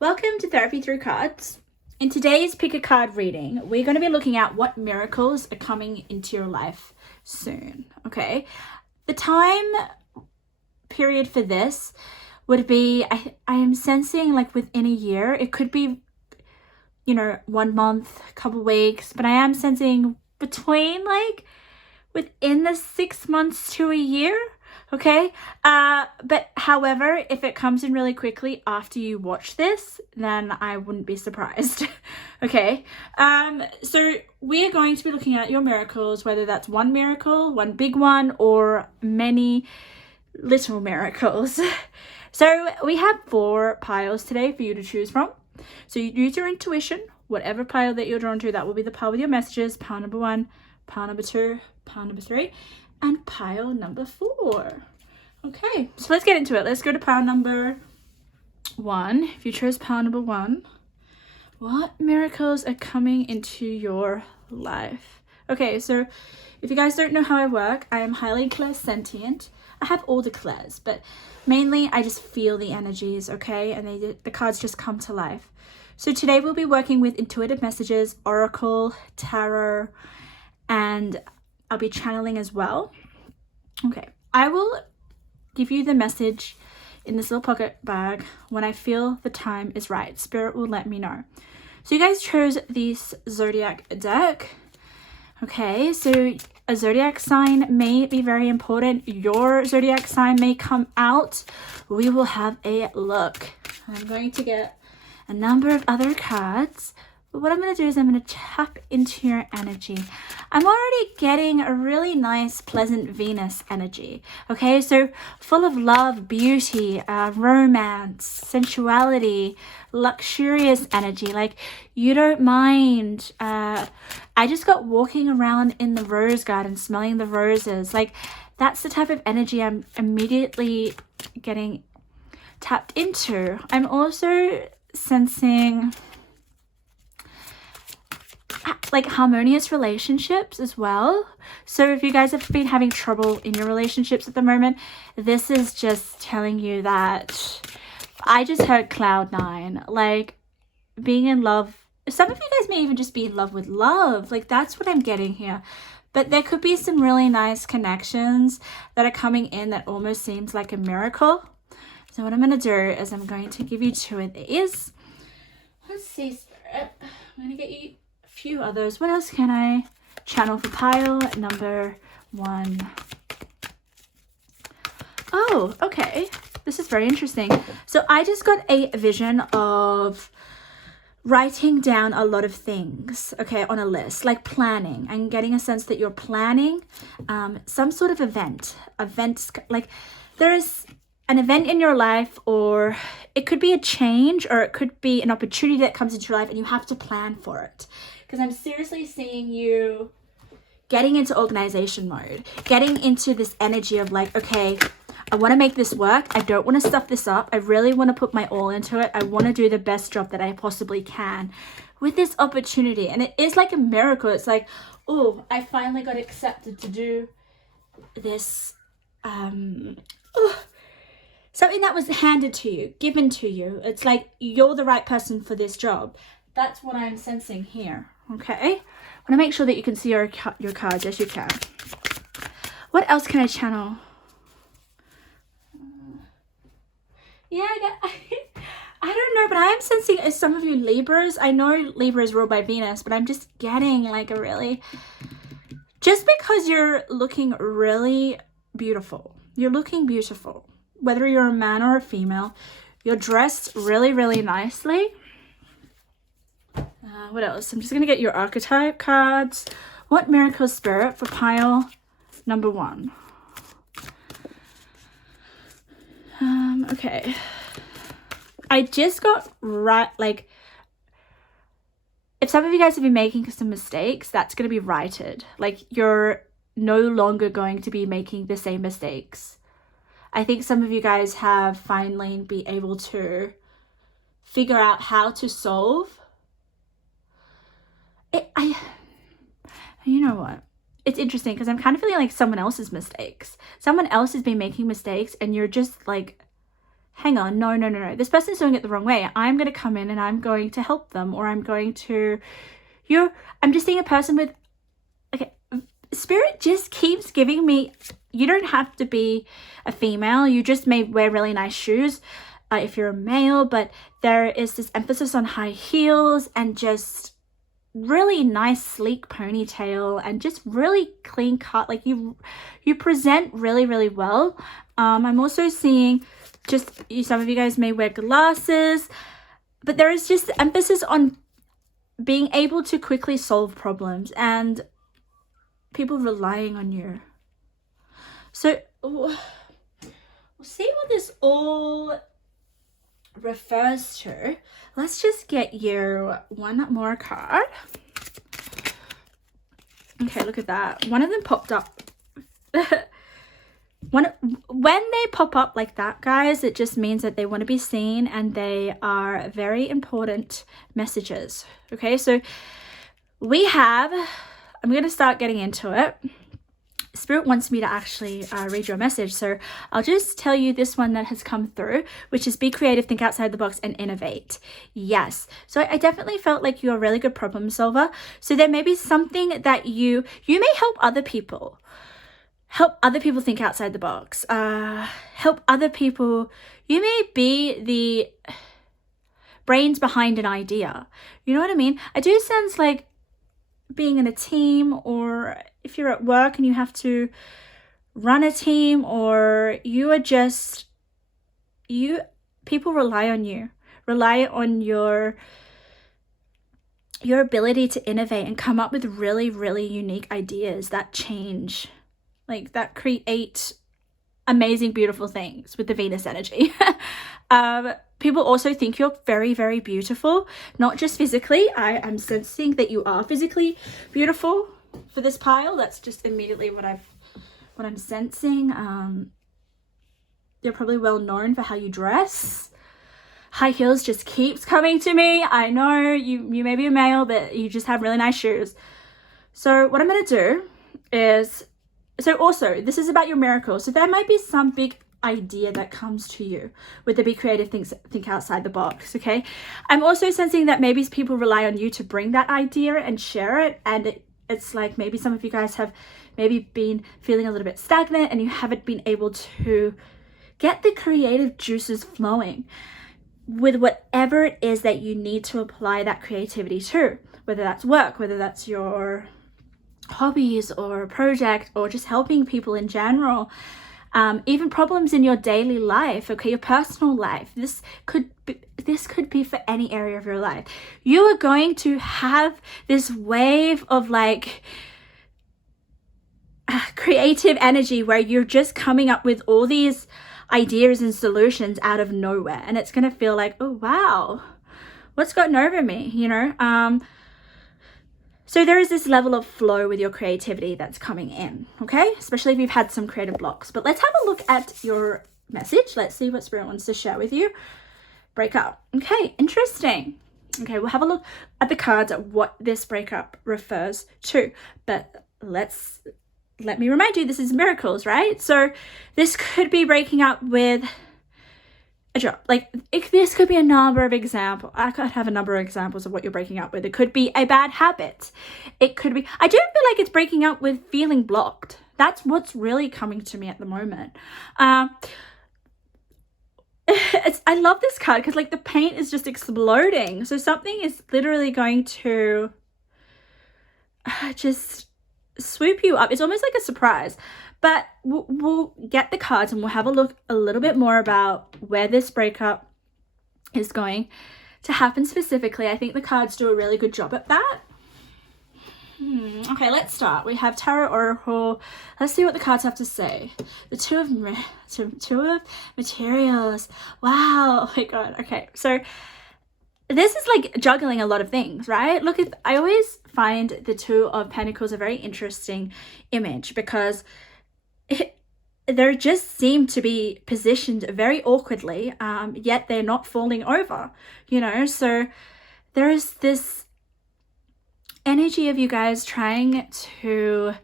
Welcome to Therapy Through Cards. In today's Pick a Card reading, we're going to be looking at what miracles are coming into your life soon, okay? The time period for this would be, I am sensing like within a year. It could be, 1 month, a couple weeks, but I am sensing between within the 6 months to a year. Okay, but however, if it comes in really quickly after you watch this, then I wouldn't be surprised. Okay, so we're going to be looking at your miracles, whether that's one miracle, one big one, or many little miracles. So we have 4 piles today for you to choose from. So you use your intuition, whatever pile that you're drawn to, that will be the pile with your messages. Pile number 1, pile number 2, pile number 3, and pile number 4. Okay, so let's get into it. Let's go to pile number 1. If you chose pile number 1, what miracles are coming into your life? Okay, so if you guys don't know how I work, I am highly clairsentient. I have all the clairs, but mainly I just feel the energies, okay? And the cards just come to life. So today we'll be working with intuitive messages, oracle, tarot, and I'll be channeling as well. Okay, I will give you the message in this little pocket bag when I feel the time is right. Spirit will let me know. So you guys chose this zodiac deck. Okay, so a zodiac sign may be very important. Your zodiac sign may come out. We will have a look. I'm going to get a number of other cards. But what I'm going to do is I'm going to tap into your energy. I'm already getting a really nice, pleasant Venus energy. Okay, so full of love, beauty, romance, sensuality, luxurious energy. Like you don't mind. I just got walking around in the rose garden, smelling the roses. Like that's the type of energy I'm immediately getting tapped into. I'm also sensing like harmonious relationships as well. So if you guys have been having trouble in your relationships at the moment, this is just telling you that I just heard cloud 9, like being in love. Some of you guys may even just be in love with love. Like that's what I'm getting here. But there could be some really nice connections that are coming in that almost seems like a miracle. So what I'm going to do is I'm going to give you 2 of these. Let's see, Spirit. I'm going to get you few others. What else can I channel for pile number 1? Oh, okay. This is very interesting. So I just got a vision of writing down a lot of things, okay, on a list, like planning. I'm getting a sense that you're planning some sort of events, like there is an event in your life, or it could be a change, or it could be an opportunity that comes into your life and you have to plan for it. Because I'm seriously seeing you getting into organization mode, getting into this energy of like, okay, I want to make this work. I don't want to stuff this up. I really want to put my all into it. I want to do the best job that I possibly can with this opportunity. And it is like a miracle. It's like, oh, I finally got accepted to do this. Something that was handed to you, given to you. It's like you're the right person for this job. That's what I'm sensing here. Okay, I want to make sure that you can see your cards. Yes, you can. What else can I channel? Yeah, I don't know, but I am sensing as some of you Libras. I know Libra is ruled by Venus, but I'm just getting like a really, just because you're looking really beautiful. You're looking beautiful. Whether you're a man or a female, you're dressed really, really nicely. What else? I'm just going to get your archetype cards. What miracle spirit for pile number 1? Okay. I just got like, if some of you guys have been making some mistakes, that's going to be righted. Like you're no longer going to be making the same mistakes. I think some of you guys have finally been able to figure out how to solve it. You know what? It's interesting because I'm kind of feeling like someone else's mistakes. Someone else has been making mistakes and you're just like hang on, no, this person's doing it the wrong way. I'm going to come in and I'm going to help them, or I'm just seeing a person with, okay, spirit just keeps giving me, you don't have to be a female, you just may wear really nice shoes if you're a male, but there is this emphasis on high heels and just really nice sleek ponytail and just really clean cut. Like you present really, really well. I'm also seeing just, some of you guys may wear glasses, but there is just emphasis on being able to quickly solve problems and people relying on you. So we'll see what this all refers to. Let's just get you one more card. Okay, look at that. One of them popped up. When they pop up like that, guys, it just means that they want to be seen and they are very important messages. Okay, so I'm going to start getting into it. Spirit wants me to actually read your message, so I'll just tell you this one that has come through, which is be creative, think outside the box, and innovate. Yes, so I definitely felt like you're a really good problem solver. So there may be something that you may help other people think outside the box, help other people. You may be the brains behind an idea. You know what I mean? I do sense like being in a team, or if you're at work and you have to run a team, or people rely on your ability to innovate and come up with really, really unique ideas that change, like that create amazing, beautiful things with the Venus energy. People also think you're very, very beautiful, not just physically. I am sensing that you are physically beautiful for this pile. That's just immediately what I'm sensing. You're probably well known for how you dress. High heels just keeps coming to me. I know you may be a male, but you just have really nice shoes. So what I'm going to do is, so also this is about your miracles. So there might be some big idea that comes to you with the be creative, think outside the box. Okay, I'm also sensing that maybe people rely on you to bring that idea and share it, and it's like maybe some of you guys have maybe been feeling a little bit stagnant and you haven't been able to get the creative juices flowing with whatever it is that you need to apply that creativity to, whether that's work, whether that's your hobbies or a project, or just helping people in general. Even problems in your daily life, okay, your personal life. This could be for any area of your life. You are going to have this wave of like creative energy where you're just coming up with all these ideas and solutions out of nowhere, and it's going to feel like, oh wow, what's gotten over me, you know? So there is this level of flow with your creativity that's coming in, okay? Especially if you've had some creative blocks. But let's have a look at your message. Let's see what Spirit wants to share with you. Breakup. Okay, interesting. Okay, we'll have a look at the cards at what this breakup refers to. But let me remind you, this is miracles, right? So this could be breaking up with a job. Like this could be a number of examples. I could have a number of examples of what you're breaking up with. It could be a bad habit. It could be, I do feel like it's breaking up with feeling blocked. That's what's really coming to me at the moment. I love this card because like the paint is just exploding. So something is literally going to just swoop you up. It's almost like a surprise. But we'll get the cards and we'll have a look a little bit more about where this breakup is going to happen specifically. I think the cards do a really good job at that. Okay, let's start. We have Tarot Oracle. Let's see what the cards have to say. The two of materials. Wow. Oh my God. Okay, so this is like juggling a lot of things, right? Look, I always find the Two of Pentacles a very interesting image because they just seem to be positioned very awkwardly, yet they're not falling over, you know? So there is this energy of you guys trying to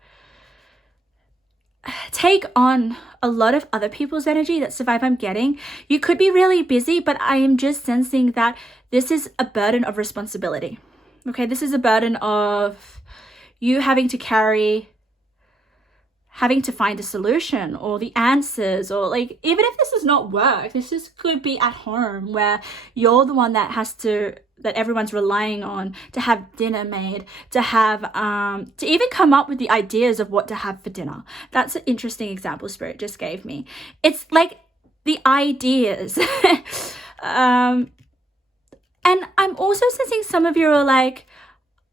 take on a lot of other people's energy. That's the vibe I'm getting. You could be really busy, but I am just sensing that this is a burden of responsibility. Okay, this is a burden of you having to find a solution or the answers, or like, even if this is not work, this just could be at home where you're the one that everyone's relying on to have dinner made, to have to even come up with the ideas of what to have for dinner. That's an interesting example Spirit just gave me. It's like the ideas. And I'm also sensing some of you are like,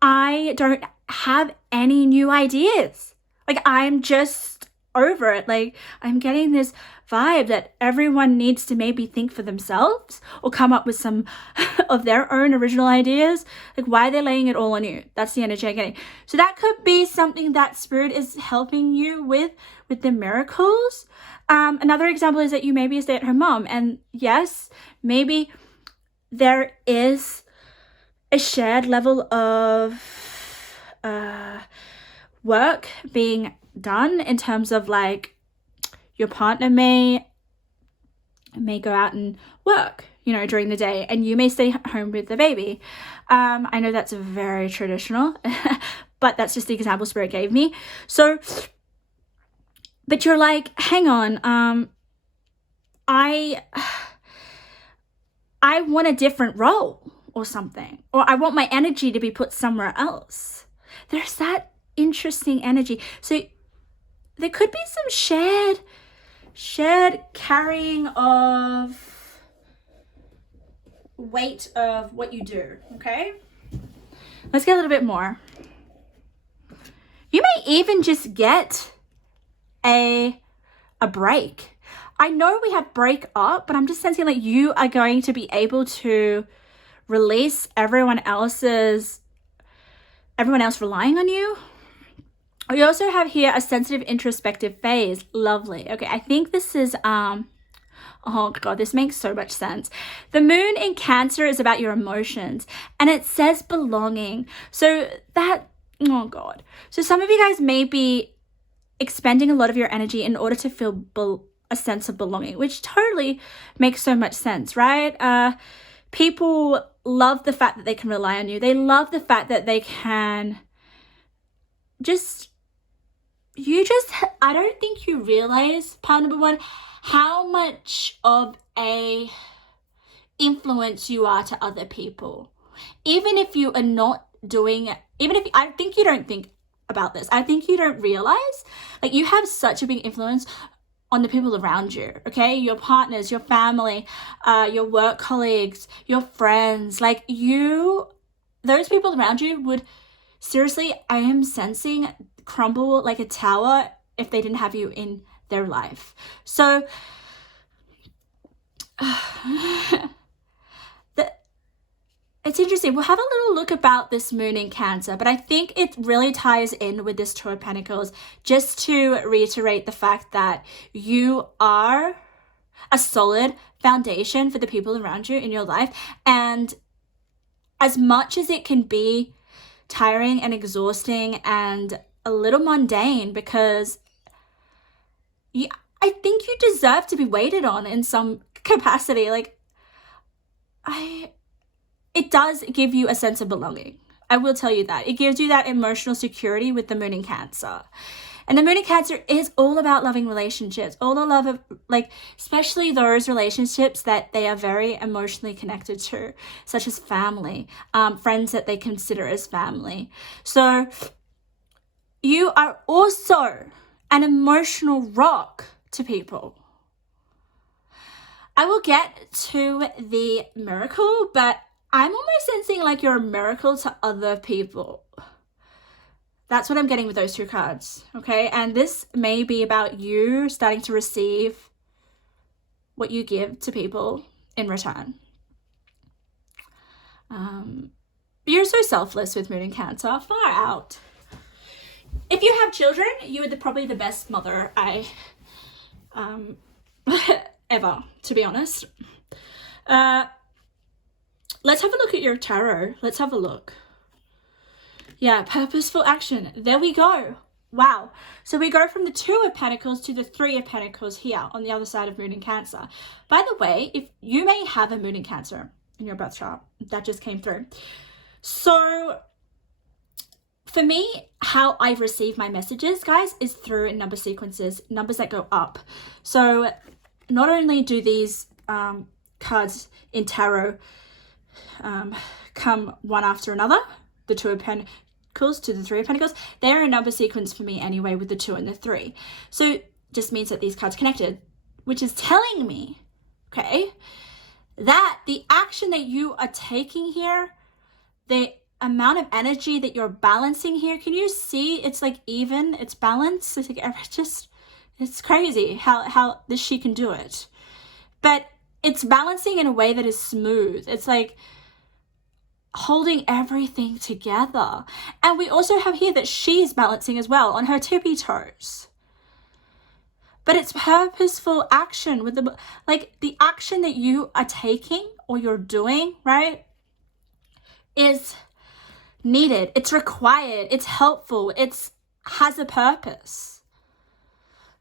I don't have any new ideas. Like, I'm just over it. Like, I'm getting this vibe that everyone needs to maybe think for themselves or come up with some of their own original ideas. Like, why are they laying it all on you? That's the energy I'm getting. So that could be something that Spirit is helping you with the miracles. Another example is that you may be a stay-at-home mom, and yes, maybe there is a shared level of work being done in terms of like your partner may go out and work, during the day, and you may stay home with the baby. I know that's very traditional, but that's just the example Spirit gave me. So, but you're like, hang on, I want a different role or something, or I want my energy to be put somewhere else. There's that interesting energy. So there could be some shared carrying of weight of what you do. Okay, let's get a little bit more. You may even just get a break. I know we have break up, but I'm just sensing like you are going to be able to release everyone else relying on you. We also have here a sensitive introspective phase. Lovely. Okay, I think this is oh God, this makes so much sense. The moon in Cancer is about your emotions, and it says belonging. So that, oh God. So some of you guys may be expending a lot of your energy in order to feel a sense of belonging, which totally makes so much sense, right? People love the fact that they can rely on you. They love the fact that they can I don't think you realize, part number one, how much of a influence you are to other people. Even if you are not doing, I think you don't think about this. I think you don't realize, like, you have such a big influence on the people around you, okay? Your partners, your family, your work colleagues, your friends, like those people around you would seriously, I am sensing, crumble like a tower if they didn't have you in their life. So it's interesting. We'll have a little look about this moon in Cancer, but I think it really ties in with this Two of Pentacles, just to reiterate the fact that you are a solid foundation for the people around you in your life. And as much as it can be tiring and exhausting and a little mundane, because I think you deserve to be waited on in some capacity. Like, it does give you a sense of belonging. I will tell you that. It gives you that emotional security with the moon in Cancer. And the moon in Cancer is all about loving relationships, all the love of, like, especially those relationships that they are very emotionally connected to, such as family, friends that they consider as family. So you are also an emotional rock to people. I will get to the miracle, but I'm almost sensing like you're a miracle to other people. That's what I'm getting with those two cards, okay? And this may be about you starting to receive what you give to people in return. You're so selfless with moon in Cancer, far out. If you have children, you are probably the best mother I ever, to be honest. Let's have a look at your tarot. Let's have a look. Yeah, purposeful action. There we go. Wow. So we go from the 2 of Pentacles to the 3 of Pentacles here on the other side of Moon in Cancer. By the way, if you may have a Moon in Cancer in your birth chart, that just came through. So for me, how I've received my messages, guys, is through number sequences, numbers that go up. So not only do these cards in tarot come one after another, the 2 of Pentacles to the 3 of Pentacles, they're a number sequence for me anyway with the 2 and the 3. So just means that these cards connected, which is telling me, okay, that the action that you are taking here, the amount of energy that you're balancing here, can you see it's like even, it's balanced? It's like it's crazy how this she can do it. But it's balancing in a way that is smooth. It's like holding everything together. And we also have here that she's balancing as well on her tippy toes. But it's purposeful action with the action that you are taking or you're doing, right, is needed. It's required. It's helpful. Has a purpose.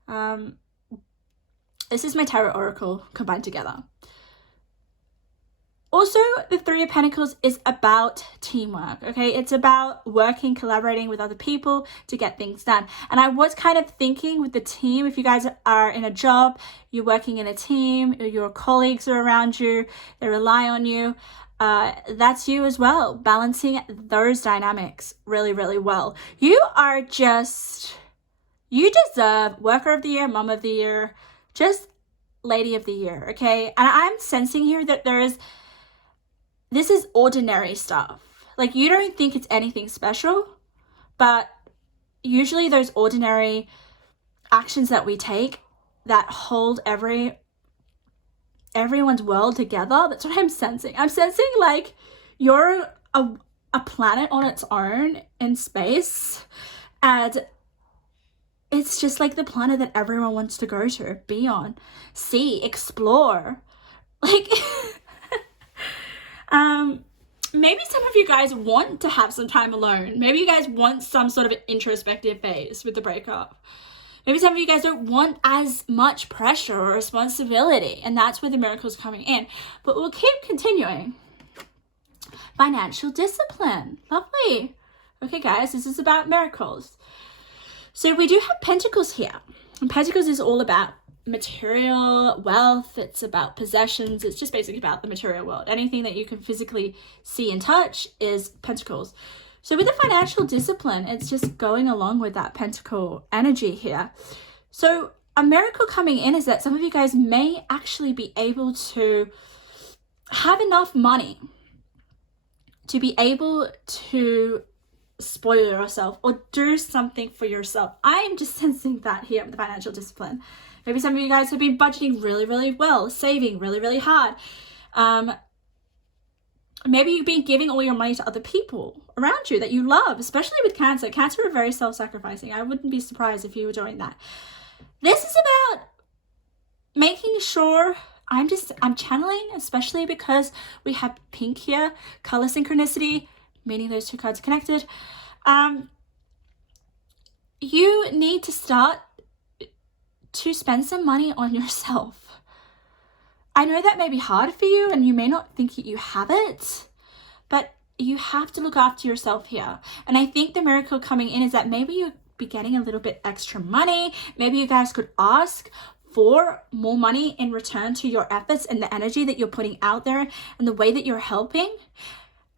This is my tarot oracle combined together. Also, the 3 of Pentacles is about teamwork, okay? It's about working, collaborating with other people to get things done. And I was kind of thinking with the team, if you guys are in a job, you're working in a team, your colleagues are around you, they rely on you, that's you as well, balancing those dynamics really, really well. You deserve Worker of the Year, Mom of the Year, just Lady of the Year, okay? And I'm sensing here that this is ordinary stuff. Like, you don't think it's anything special, but usually those ordinary actions that we take that hold everyone's world together, that's what I'm sensing. I'm sensing like you're a planet on its own in space, and it's just like the planet that everyone wants to go to, be on, see, explore. Like, maybe some of you guys want to have some time alone. Maybe you guys want some sort of introspective phase with the breakup. Maybe some of you guys don't want as much pressure or responsibility, and that's where the miracle's coming in. But we'll keep continuing. Financial discipline. Lovely. Okay, guys, this is about miracles. So we do have Pentacles here. And Pentacles is all about material wealth. It's about possessions. It's just basically about the material world. Anything that you can physically see and touch is Pentacles. So with the financial discipline, it's just going along with that Pentacle energy here. So a miracle coming in is that some of you guys may actually be able to have enough money to be able to spoil yourself or do something for yourself. I'm just sensing that here with the financial discipline. Maybe some of you guys have been budgeting really, really well, saving really, really hard. Maybe you've been giving all your money to other people around you that you love, especially with Cancer. Cancer are very self-sacrificing. I wouldn't be surprised if you were doing that. This is about making sure, I'm channeling, especially because we have pink here, color synchronicity, meaning those 2 cards are connected. You need to start to spend some money on yourself. I know that may be hard for you and you may not think you have it, but you have to look after yourself here. And I think the miracle coming in is that maybe you'll be getting a little bit extra money. Maybe you guys could ask for more money in return to your efforts and the energy that you're putting out there and the way that you're helping.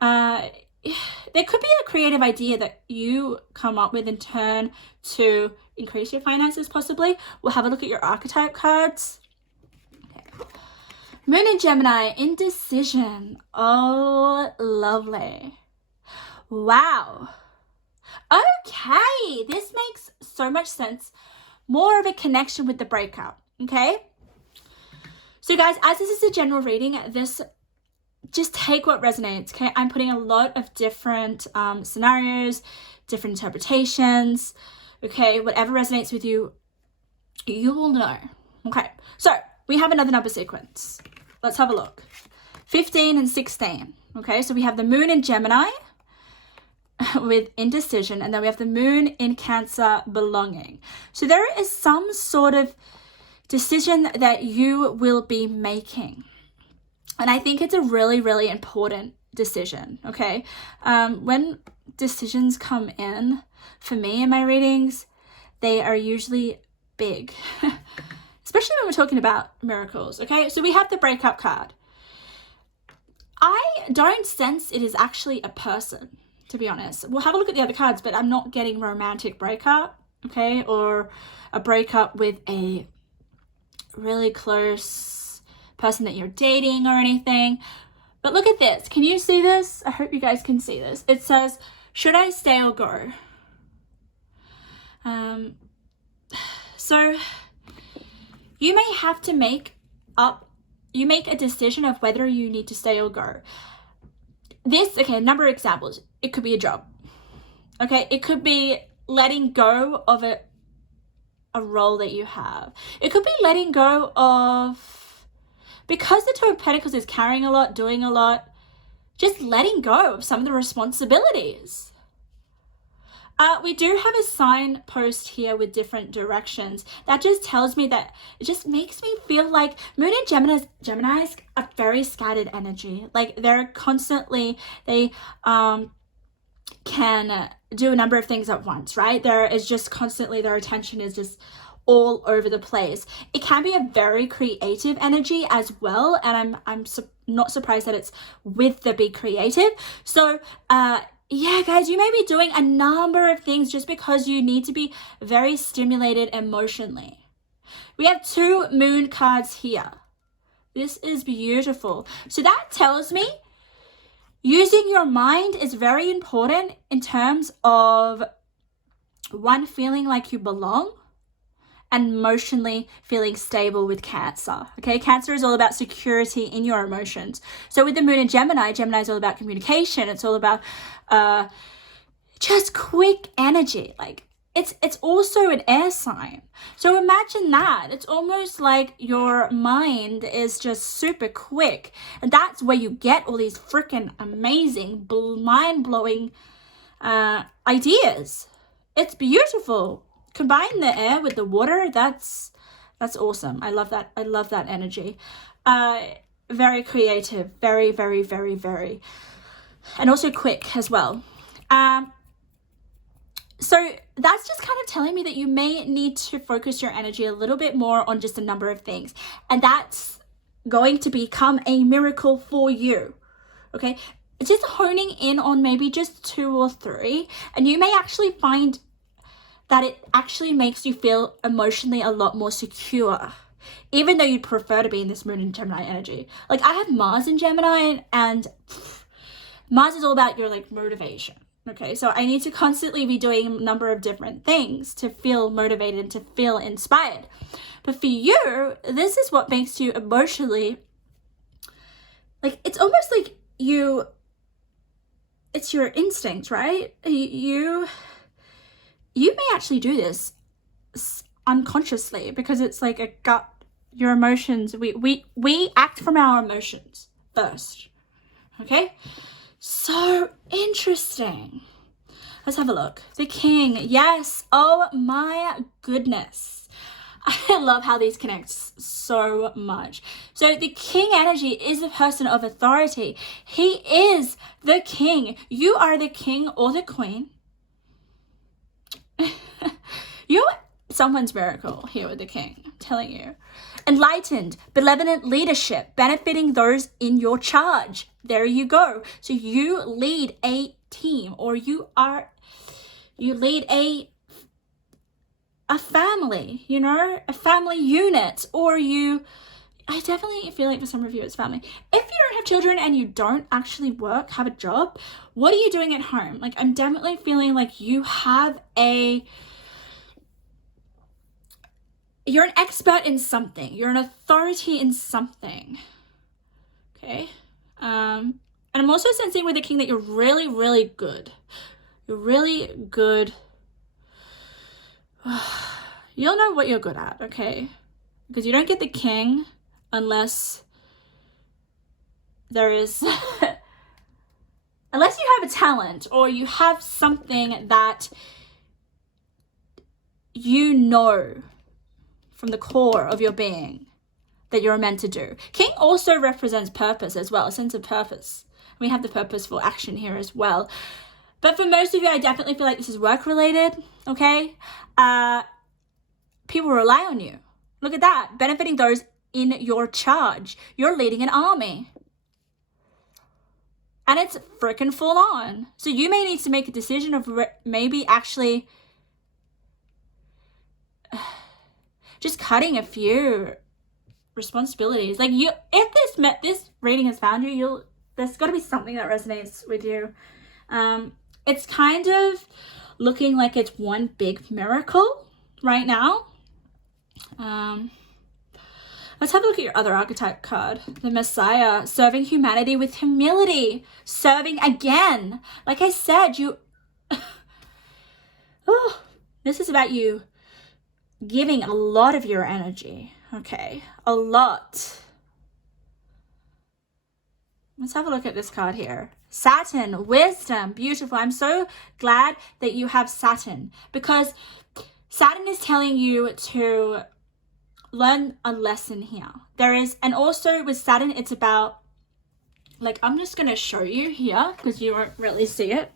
There could be a creative idea that you come up with in turn to increase your finances possibly. We'll have a look at your archetype cards. Moon in Gemini, indecision. Oh, lovely. Wow. Okay, this makes so much sense. More of a connection with the breakup, okay? So guys, as this is a general reading, just take what resonates, okay? I'm putting a lot of different scenarios, different interpretations, okay? Whatever resonates with you, you will know, okay? So we have another number sequence. Let's have a look. 15 and 16. Okay, so we have the Moon in Gemini. with indecision, and then we have the moon in Cancer, belonging. So there is some sort of decision that you will be making. And I think it's a really, really important decision, okay? When decisions come in, for me in my readings, they are usually big, especially when we're talking about miracles, okay? So we have the breakup card. I don't sense it is actually a person, to be honest. We'll have a look at the other cards, but I'm not getting romantic breakup, okay? Or a breakup with a really close person that you're dating or anything. But look at this. Can you see this? I hope you guys can see this. It says, should I stay or go? So you may have to make a decision of whether you need to stay or go. This, okay, a number of examples. It could be a job. Okay, it could be letting go of a role that you have. It could be letting go of, because the Two of Pentacles is carrying a lot, doing a lot, just letting go of some of the responsibilities. We do have a signpost here with different directions. That just tells me that, it just makes me feel like Moon and Geminis are very scattered energy. Like they're constantly, they can do a number of things at once, right? There is just constantly, their attention is just all over the place. It can be a very creative energy as well, and I'm not surprised that it's with the be creative. So yeah, guys, you may be doing a number of things just because you need to be very stimulated emotionally. We have 2 moon cards here. This is beautiful. So that tells me using your mind is very important in terms of, one, feeling like you belong, and emotionally feeling stable with Cancer. Okay, Cancer is all about security in your emotions. So with the moon in Gemini, Gemini is all about communication. It's all about just quick energy. Like it's also an air sign. So imagine that. It's almost like your mind is just super quick. And that's where you get all these freaking amazing, mind-blowing ideas. It's beautiful. Combine the air with the water. That's awesome. I love that. I love that energy. Very creative. Very, very, very, very. And also quick as well. So that's just kind of telling me that you may need to focus your energy a little bit more on just a number of things. And that's going to become a miracle for you. Okay. Just honing in on maybe just 2 or 3. And you may actually find that it actually makes you feel emotionally a lot more secure, even though you'd prefer to be in this moon in Gemini energy. Like I have Mars in Gemini, and Mars is all about your like motivation. Okay, so I need to constantly be doing a number of different things to feel motivated and to feel inspired. But for you, this is what makes you emotionally, like it's almost like it's your instinct, right? You may actually do this unconsciously because it's like a gut, your emotions. We act from our emotions first. Okay? So interesting. Let's have a look. The King. Yes. Oh my goodness. I love how these connect so much. So the King energy is a person of authority. He is the king. You are the king or the queen. You're someone's miracle here with the King, I'm telling you. Enlightened, benevolent leadership, benefiting those in your charge. There you go. So you lead a team, or you lead a family, you know, a family unit, or I definitely feel like for some of you it's family. If you don't have children and you don't actually work, have a job, what are you doing at home? Like I'm definitely feeling like you have you're an expert in something. You're an authority in something. Okay. And I'm also sensing with the King that you're really, really good. You're really good. You'll know what you're good at, okay? Because you don't get the King unless there is unless you have a talent or you have something that you know from the core of your being that you're meant to do. King also represents purpose as well, a sense of purpose. We have the purposeful action here as well. But for most of you, I definitely feel like this is work related, okay? People rely on you. Look at that, benefiting those in your charge. You're leading an army. And it's freaking full on. So you may need to make a decision of maybe actually just cutting a few responsibilities. Like if this reading has found you, there's got to be something that resonates with you. It's kind of looking like it's one big miracle right now. Let's have a look at your other archetype card, the Messiah, serving humanity with humility, serving again. Like I said, this is about you giving a lot of your energy, okay? A lot. Let's have a look at this card here. Saturn, wisdom, beautiful. I'm so glad that you have Saturn, because Saturn is telling you to learn a lesson here. And also with Saturn, it's about, like, I'm just going to show you here because you won't really see it.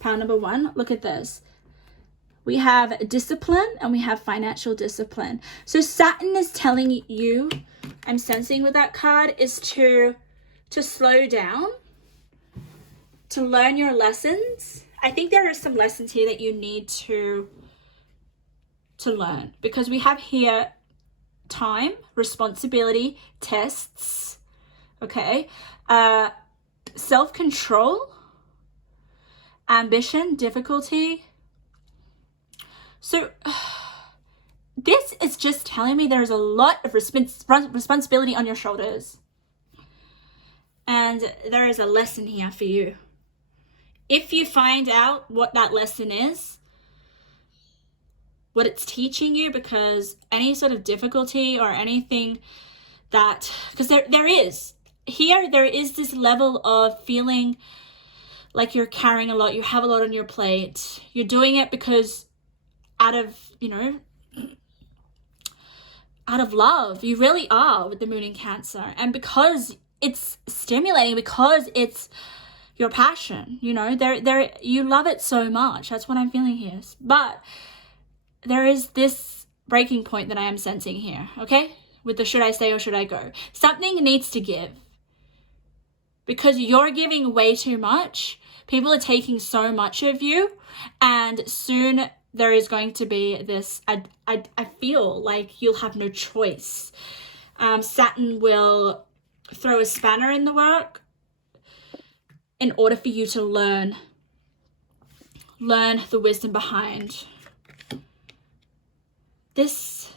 Pile number 1, look at this. We have discipline and we have financial discipline. So Saturn is telling you, I'm sensing with that card, is to slow down, to learn your lessons. I think there are some lessons here that you need to learn, because we have here time, responsibility, tests, okay, self-control, ambition, difficulty. So this is just telling me there's a lot of responsibility on your shoulders. And there is a lesson here for you. If you find out what that lesson is, what it's teaching you, because any sort of difficulty or anything that, because there is this level of feeling like you're carrying a lot, you have a lot on your plate, you're doing it because out of love, you really are, with the moon in Cancer, and because it's stimulating, because it's your passion, you love it so much. That's what I'm feeling here. But there is this breaking point that I am sensing here, okay? With the should I stay or should I go? Something needs to give, because you're giving way too much. People are taking so much of you, and soon there is going to be this, I feel like you'll have no choice. Saturn will throw a spanner in the work in order for you to learn the wisdom behind this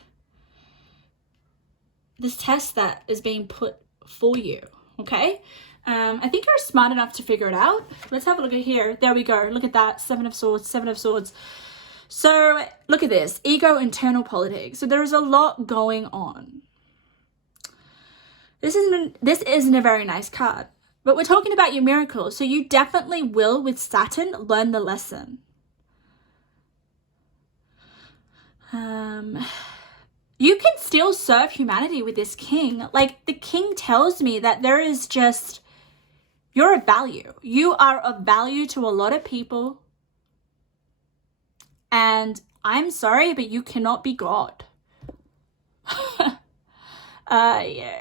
test that is being put for you, okay? I think you're smart enough to figure it out. Let's have a look at here. There we go. Look at that. 7 of Swords, 7 of Swords. So look at this. Ego, internal politics. So there is a lot going on. This isn't a very nice card. But we're talking about your miracles. So you definitely will, with Saturn, learn the lesson. You can still serve humanity with this king. Like, the king tells me that there is just, you're of value. You are of value to a lot of people. And I'm sorry, but you cannot be God. Yeah.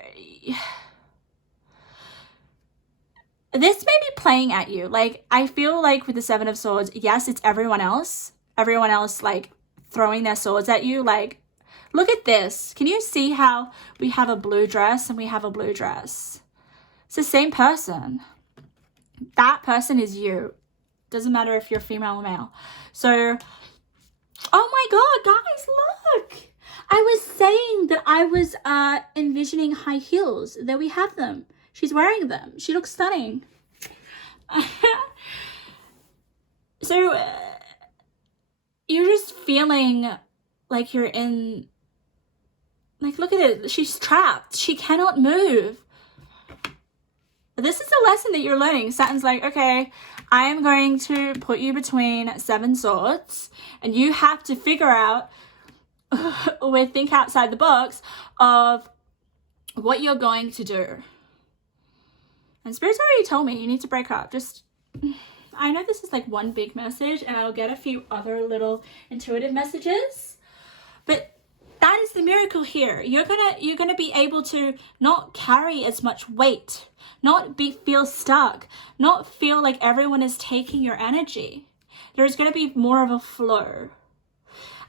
This may be playing at you. Like, I feel like with the 7 of Swords, yes, it's everyone else, like, throwing their swords at you. Like, look at this. Can you see how we have a blue dress and we have a blue dress? It's the same person. That person is you. Doesn't matter if you're female or male. So, oh my God, guys, look. I was saying that I was envisioning high heels. There we have them. She's wearing them. She looks stunning. So, you're just feeling like you're in, like, look at it. She's trapped. She cannot move. this is a lesson that you're learning. Saturn's like, okay, I am going to put you between 7 swords, and you have to figure out or think outside the box of what you're going to do. And Spirit's already told me you need to break up. Just, I know this is like one big message, and I'll get a few other little intuitive messages, but that is the miracle here. You're gonna be able to not carry as much weight, not feel stuck, not feel like everyone is taking your energy. There's gonna be more of a flow.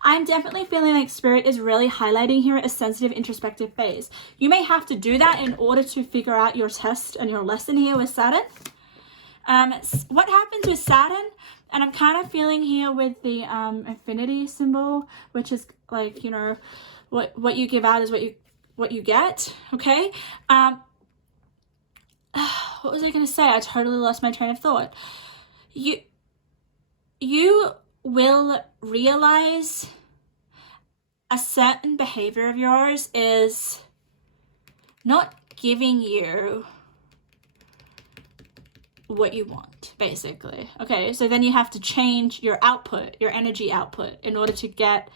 I'm definitely feeling like Spirit is really highlighting here a sensitive introspective phase. You may have to do that in order to figure out your test and your lesson here with Saturn. What happens with Saturn, and I'm kind of feeling here with the infinity symbol, which is like, you know, what you give out is what you get, okay? What was I going to say? I totally lost my train of thought. You will realize a certain behavior of yours is not giving you what you want, basically. Okay, so then you have to change your output, your energy output, in order to get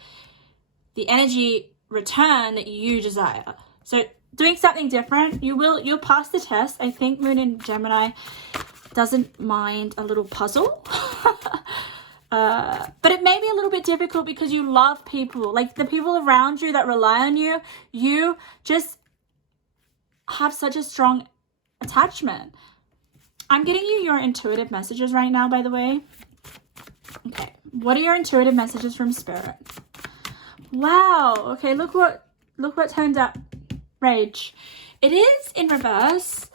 the energy return that you desire. So doing something different, you'll pass the test. I think Moon in Gemini doesn't mind a little puzzle. But it may be a little bit difficult because you love people, like the people around you that rely on you. You just have such a strong attachment. I'm getting you your intuitive messages right now, by the way. Okay, what are your intuitive messages from Spirit? Wow. Okay, look what turned up. Rage. It is in reverse.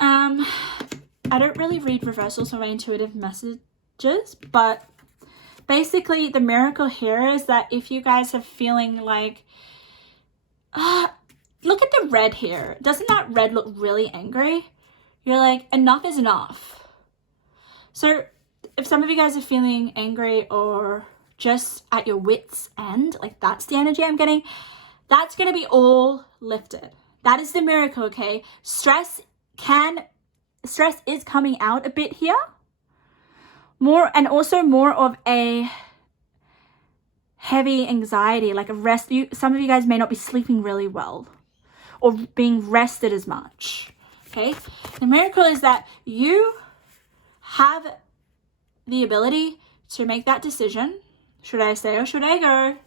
I don't really read reversals for my intuitive messages, but basically the miracle here is that if you guys are feeling like, look at the red here. Doesn't that red look really angry? You're like, enough is enough. So if some of you guys are feeling angry or just at your wits' end, like that's the energy I'm getting, that's going to be all lifted. That is the miracle, okay? Stress is coming out a bit here. More, and also more of a heavy anxiety, like a rest. Some of you guys may not be sleeping really well or being rested as much, okay? The miracle is that you have the ability to make that decision. Should I stay or should I go?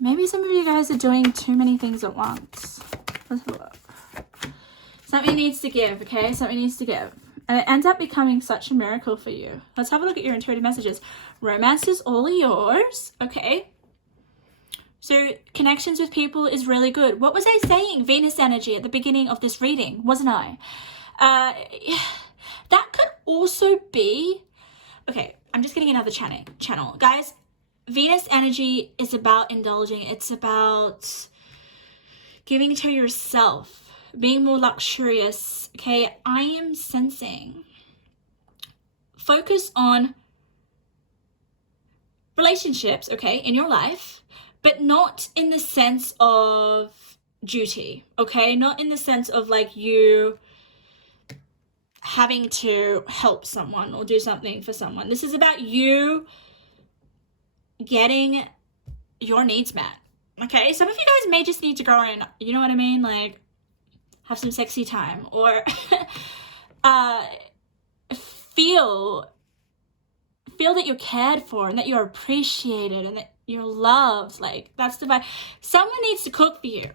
Maybe some of you guys are doing too many things at once. Let's have a look. Something needs to give, okay? Something needs to give. And it ends up becoming such a miracle for you. Let's have a look at your intuitive messages. Romance is all yours, okay? So connections with people is really good. What was I saying? Venus energy at the beginning of this reading, wasn't I? That could also be... Okay, I'm just getting another channel. Guys, Venus energy is about indulging. It's about giving to yourself, being more luxurious, okay? I am sensing. Focus on relationships, okay, in your life, but not in the sense of duty, okay? Not in the sense of like you having to help someone or do something for someone. This is about you getting your needs met, okay? Some of you guys may just need to go and, you know what I mean, like have some sexy time or feel that you're cared for and that you're appreciated and that you're loved. Like that's the vibe. Someone needs to cook for you.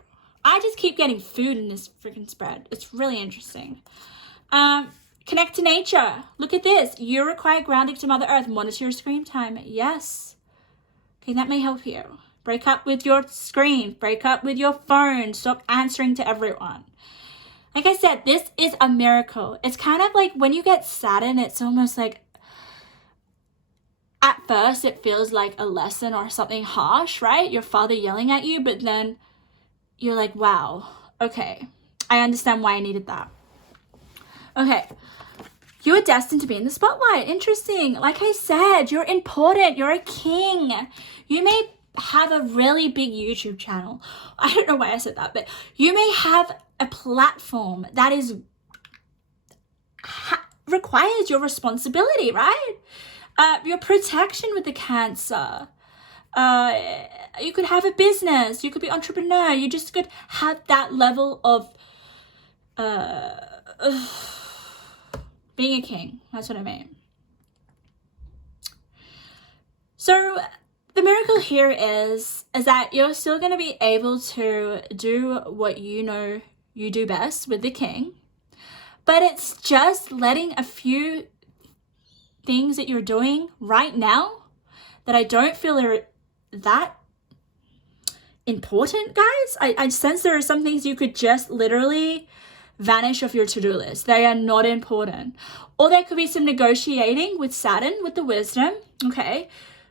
I just keep getting food in this freaking spread. It's really interesting. Connect to nature. Look at this. You require grounding to Mother Earth. Monitor your screen time. Yes. Okay, that may help you. Break up with your screen. Break up with your phone. Stop answering to everyone. Like I said, this is a miracle. It's kind of like when you get Saturn, it's almost like at first it feels like a lesson or something harsh, right? Your father yelling at you, but then you're like, wow, okay, I understand why I needed that. Okay, you are destined to be in the spotlight. Interesting. Like I said, you're important. You're a king. You may have a really big YouTube channel. I don't know why I said that, but you may have a platform that is requires your responsibility, right? Your protection with the Cancer. You could have a business. You could be entrepreneur. You just could have that level of being a king. That's what I mean. So the miracle here is that you're still going to be able to do what you know you do best with the king, but it's just letting a few things that you're doing right now that I don't feel are that important, guys. I sense there are some things you could just literally vanish off your to-do list. They are not important. Or there could be some negotiating with Saturn, with the wisdom, okay,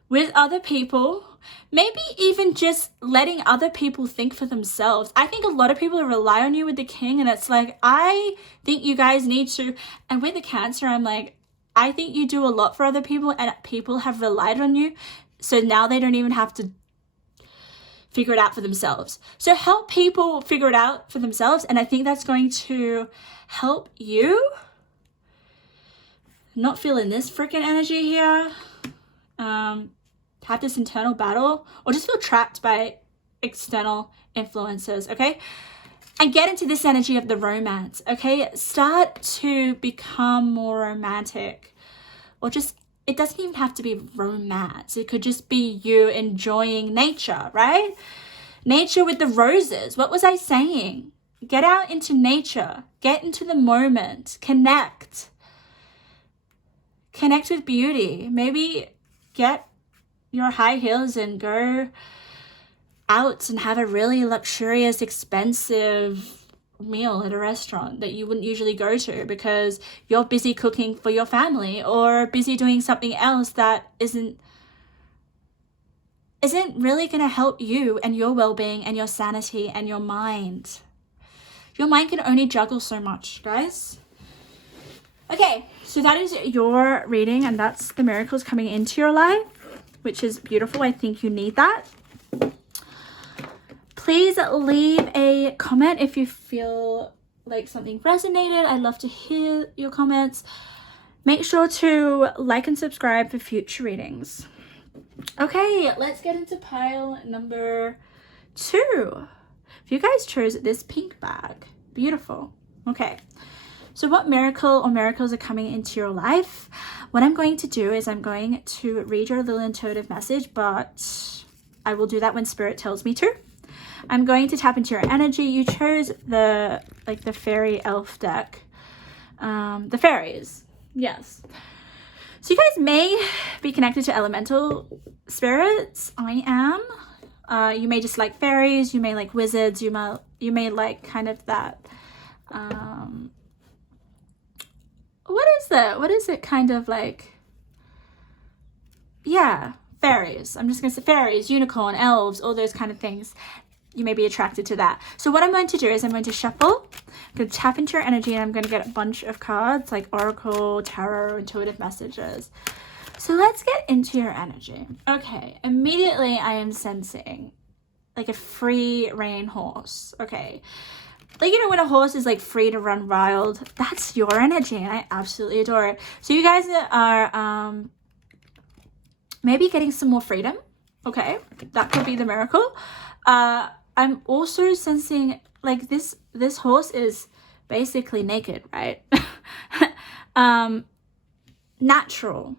with other people, maybe even just letting other people think for themselves. I think a lot of people rely on you with the king, and it's like, I think you guys need to, and with the Cancer, I'm like, I think you do a lot for other people, and people have relied on you, so now they don't even have to figure it out for themselves. So help people figure it out for themselves, and I think that's going to help you not feel in this freaking energy here. Have this internal battle, or just feel trapped by external influences, okay? And get into this energy of the romance, okay? Start to become more romantic, or just, it doesn't even have to be romance. It could just be you enjoying nature, right? Nature with the roses. What was I saying? Get out into nature. Get into the moment. Connect. Connect with beauty. Maybe get your high heels and go out and have a really luxurious, expensive meal at a restaurant that you wouldn't usually go to because you're busy cooking for your family or busy doing something else that isn't really going to help you and your well-being and your sanity and your mind. Your mind can only juggle so much, guys. Okay, so that is your reading, and that's the miracles coming into your life, which is beautiful. I think you need that. Please leave a comment if you feel like something resonated. I'd love to hear your comments. Make sure to like and subscribe for future readings. Okay, let's get into pile number 2. If you guys chose this pink bag, beautiful. Okay, so what miracle or miracles are coming into your life? What I'm going to do is I'm going to read your little intuitive message, but I will do that when Spirit tells me to. I'm going to tap into your energy. You chose the fairy elf deck. The fairies, yes. So you guys may be connected to elemental spirits. I am. You may just like fairies. You may like wizards. You may like kind of that. What is that? What is it kind of like? Yeah, fairies. I'm just going to say fairies, unicorn, elves, all those kind of things. You may be attracted to that. So what I'm going to do is I'm going to shuffle. I'm going to tap into your energy, and I'm going to get a bunch of cards like Oracle, Tarot, Intuitive Messages. So let's get into your energy. Okay, immediately I am sensing like a free rein horse. Okay. Like, you know, when a horse is like free to run wild, that's your energy, and I absolutely adore it. So you guys are maybe getting some more freedom. Okay, that could be the miracle. I'm also sensing like this horse is basically naked, right? Natural,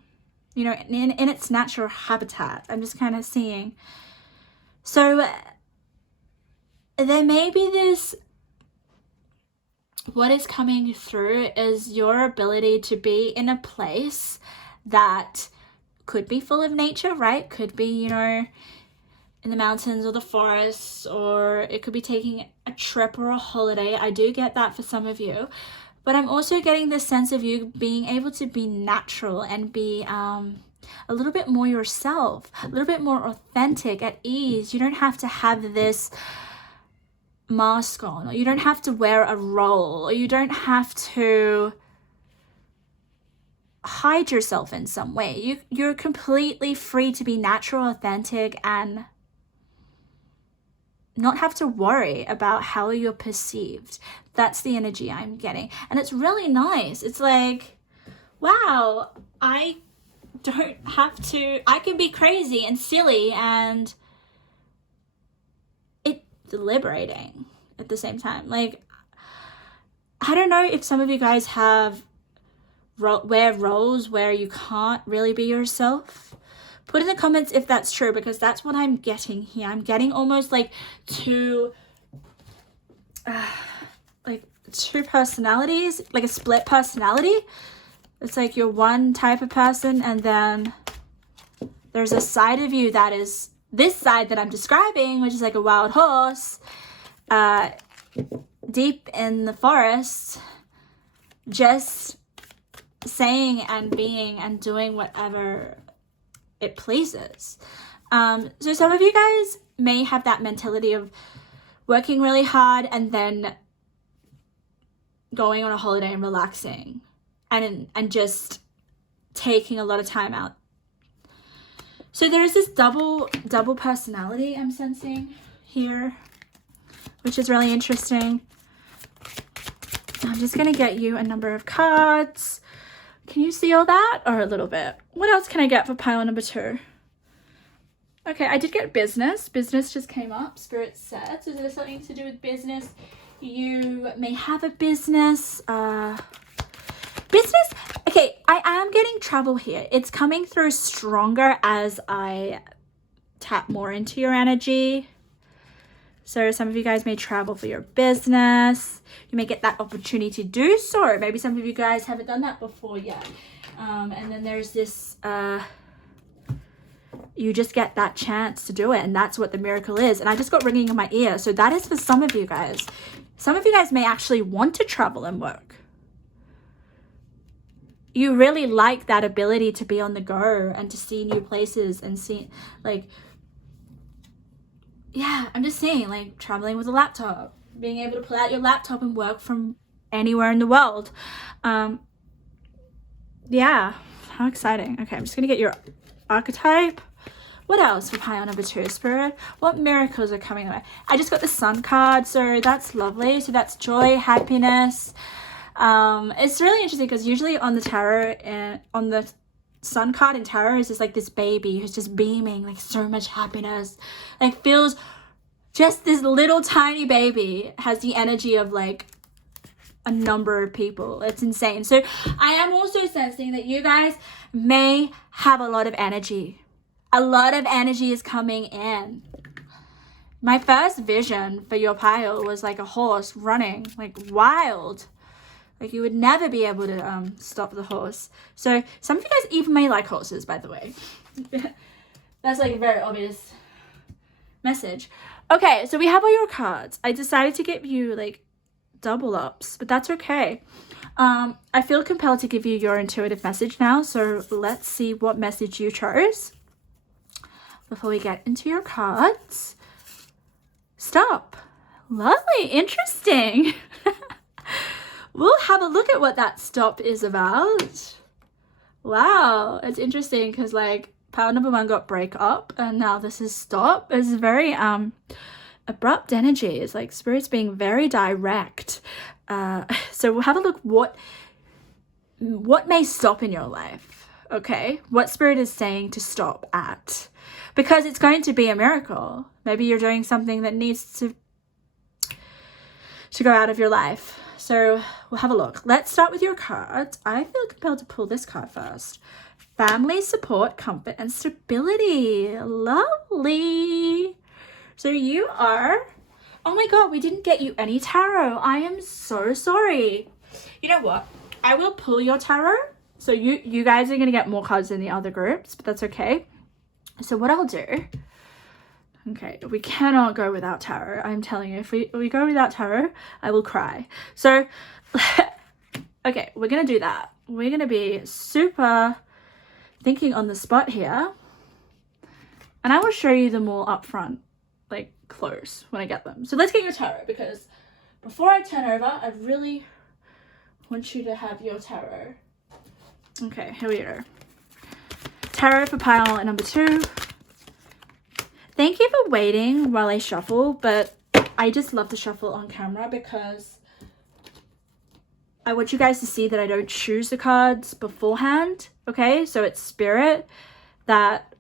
you know, in its natural habitat. I'm just kind of seeing. So there may be this, what is coming through is your ability to be in a place that could be full of nature, right? Could be, you know, in the mountains or the forests, or it could be taking a trip or a holiday. I do get that for some of you, but I'm also getting this sense of you being able to be natural and be a little bit more yourself, a little bit more authentic, at ease. You don't have to have this mask on, or you don't have to wear a role, or you don't have to hide yourself in some way. You're completely free to be natural, authentic, and not have to worry about how you're perceived. That's the energy I'm getting. And it's really nice. It's like, wow, I don't have to, I can be crazy and silly, and it's liberating at the same time. Like, I don't know if some of you guys have wear roles where you can't really be yourself. Put in the comments if that's true, because that's what I'm getting here. I'm getting almost like two personalities, like a split personality. It's like you're one type of person, and then there's a side of you that is this side that I'm describing, which is like a wild horse, deep in the forest, just saying and being and doing whatever it pleases. So some of you guys may have that mentality of working really hard and then going on a holiday and relaxing and just taking a lot of time out. So there is this double personality I'm sensing here, which is really interesting. I'm just going to get you a number of cards. Can you see all that, or a little bit? What else can I get for pile number 2? Okay, I did get business. Business just came up, Spirit said. So is there something to do with business? You may have a business. Business? Okay, I am getting travel here. It's coming through stronger as I tap more into your energy. So some of you guys may travel for your business. You may get that opportunity to do so. Maybe some of you guys haven't done that before yet. And then there's this, you just get that chance to do it. And that's what the miracle is. And I just got ringing in my ear. So that is for some of you guys. Some of you guys may actually want to travel and work. You really like that ability to be on the go and to see new places and see, like, yeah, I'm just saying, like, traveling with a laptop, being able to pull out your laptop and work from anywhere in the world. Yeah, how exciting. Okay, I'm just gonna get your archetype. What else for pile number 2, Spirit? What miracles are coming away? I just got the Sun card, so that's lovely. So that's joy, happiness. It's really interesting because usually on the tarot and on the Sun card in tarot is just like this baby who's just beaming, like so much happiness, like feels just this little tiny baby has the energy of like a number of people. It's insane. So I am also sensing that you guys may have a lot of energy. A lot of energy is coming in. My first vision for your pile was like a horse running, like wild. Like you would never be able to stop the horse. So some of you guys even may like horses, by the way. That's like a very obvious message. Okay, so we have all your cards. I decided to give you like double ups, but that's okay. I feel compelled to give you your intuitive message now. So let's see what message you chose before we get into your cards. Stop. Lovely. Interesting. We'll have a look at what that stop is about. Wow, it's interesting because like pile number 1 got break up and now this is stop. It's very abrupt energy. It's like Spirit's being very direct. So we'll have a look what may stop in your life. Okay, what Spirit is saying to stop at, because it's going to be a miracle. Maybe you're doing something that needs to go out of your life. So we'll have a look. Let's start with your cards. I feel compelled to pull this card first. Family, support, comfort, and stability. Lovely. So you are... Oh my God, we didn't get you any tarot. I am so sorry. You know what? I will pull your tarot. So you guys are going to get more cards than the other groups, but that's okay. So what I'll do... Okay, we cannot go without tarot. I'm telling you, if we go without tarot, I will cry. So, okay, we're going to do that. We're going to be super thinking on the spot here. And I will show you them all up front, like close when I get them. So let's get your tarot, because before I turn over, I really want you to have your tarot. Okay, here we go. Tarot for pile number 2. Thank you for waiting while I shuffle, but I just love to shuffle on camera because I want you guys to see that I don't choose the cards beforehand, okay? So it's spirit that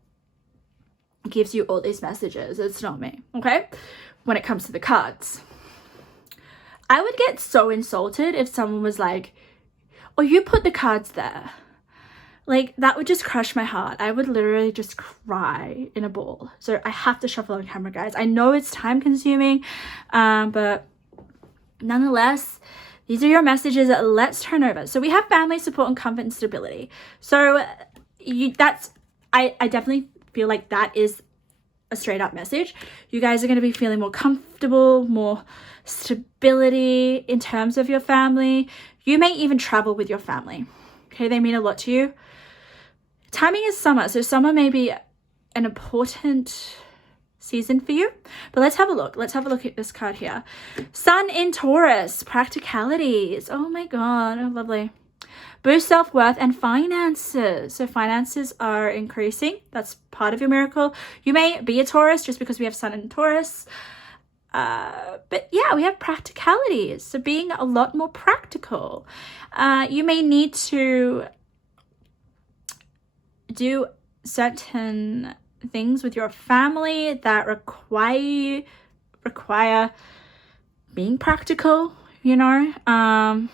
gives you all these messages. It's not me, okay? When it comes to the cards. I would get so insulted if someone was like, oh, you put the cards there. Like, that would just crush my heart. I would literally just cry in a ball. So I have to shuffle on camera, guys. I know it's time consuming, but nonetheless, these are your messages. Let's turn over. So we have family support and comfort and stability. So I definitely feel like that is a straight up message. You guys are going to be feeling more comfortable, more stability in terms of your family. You may even travel with your family. Okay, they mean a lot to you. Timing is summer, so summer may be an important season for you. But let's have a look. Let's have a look at this card here. Sun in Taurus, practicalities. Oh my God, oh, lovely. Boost self-worth and finances. So finances are increasing. That's part of your miracle. You may be a Taurus just because we have Sun in Taurus. But yeah, we have practicalities. So being a lot more practical. You may need to do certain things with your family that require being practical, you know.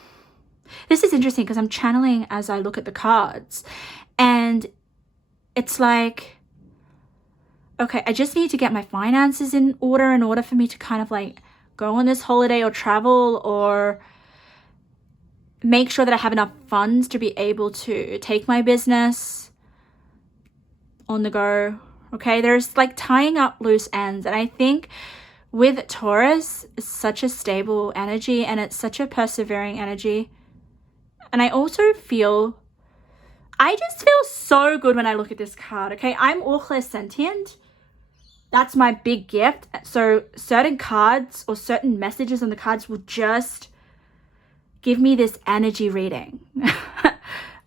This is interesting because I'm channeling as I look at the cards, and it's like, okay, I just need to get my finances in order for me to kind of like go on this holiday or travel or make sure that I have enough funds to be able to take my business on the go. Okay, there's like tying up loose ends, and I think with Taurus, it's such a stable energy and it's such a persevering energy. And I also I just feel so good when I look at this card. Okay, I'm all clairsentient. That's my big gift. So certain cards or certain messages on the cards will just give me this energy reading.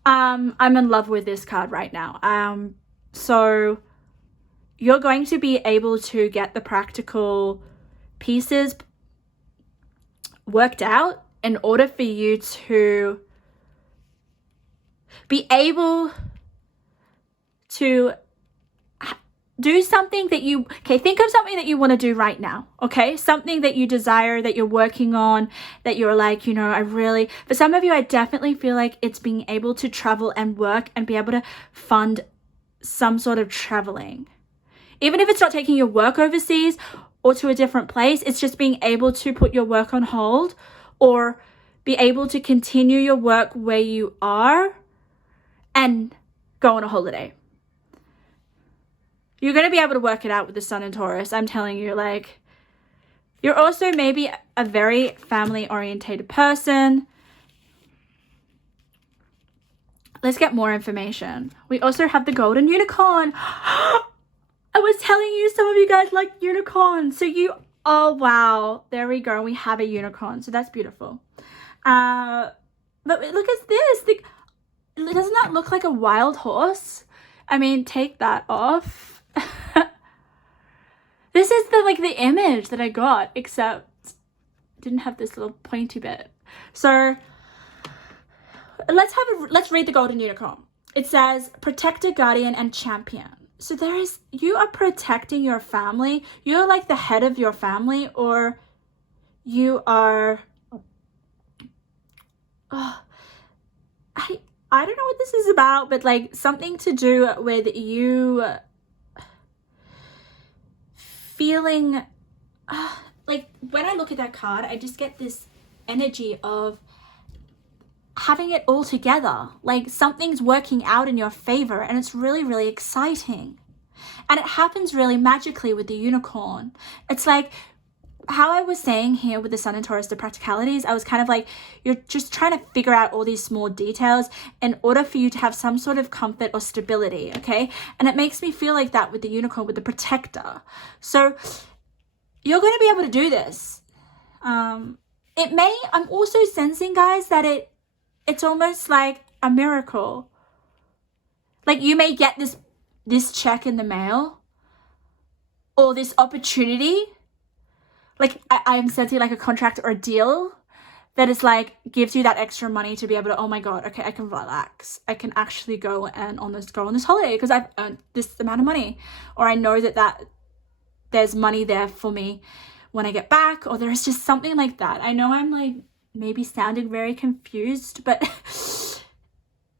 I'm in love with this card right now. So you're going to be able to get the practical pieces worked out in order for you to be able to do something that think of something that you want to do right now, okay? Something that you desire, that you're working on, that you're like, for some of you, I definitely feel like it's being able to travel and work and be able to fund some sort of traveling. Even if it's not taking your work overseas or to a different place, it's just being able to put your work on hold or be able to continue your work where you are and go on a holiday. You're going to be able to work it out with the Sun in Taurus. I'm telling you, like, you're also maybe a very family orientated person. Let's get more information. We also have the golden unicorn. I was telling you, some of you guys like unicorns. Oh wow, there we go. We have a unicorn, so that's beautiful. But look at this. Doesn't that look like a wild horse? I mean, take that off. This is the image that I got, except didn't have this little pointy bit. So let's read the golden unicorn. It says protector, guardian, and champion. So you are protecting your family. You're like the head of your family, or you are I don't know what this is about, but like something to do with you feeling like when I look at that card, I just get this energy of having it all together. Like something's working out in your favor and it's really, really exciting. And it happens really magically with the unicorn. It's like how I was saying here with the Sun and Taurus, the practicalities, I was kind of like, you're just trying to figure out all these small details in order for you to have some sort of comfort or stability, okay? And it makes me feel like that with the unicorn, with the protector. So you're going to be able to do this. I'm also sensing, guys, that it's almost like a miracle. Like you may get this check in the mail or this opportunity, like I am sensing like a contract or a deal that is like gives you that extra money to be able to, oh my god, okay, I can relax. I can actually go on this holiday because I've earned this amount of money, or I know that there's money there for me when I get back, or there's just something like that. I know I'm like maybe sounding very confused, but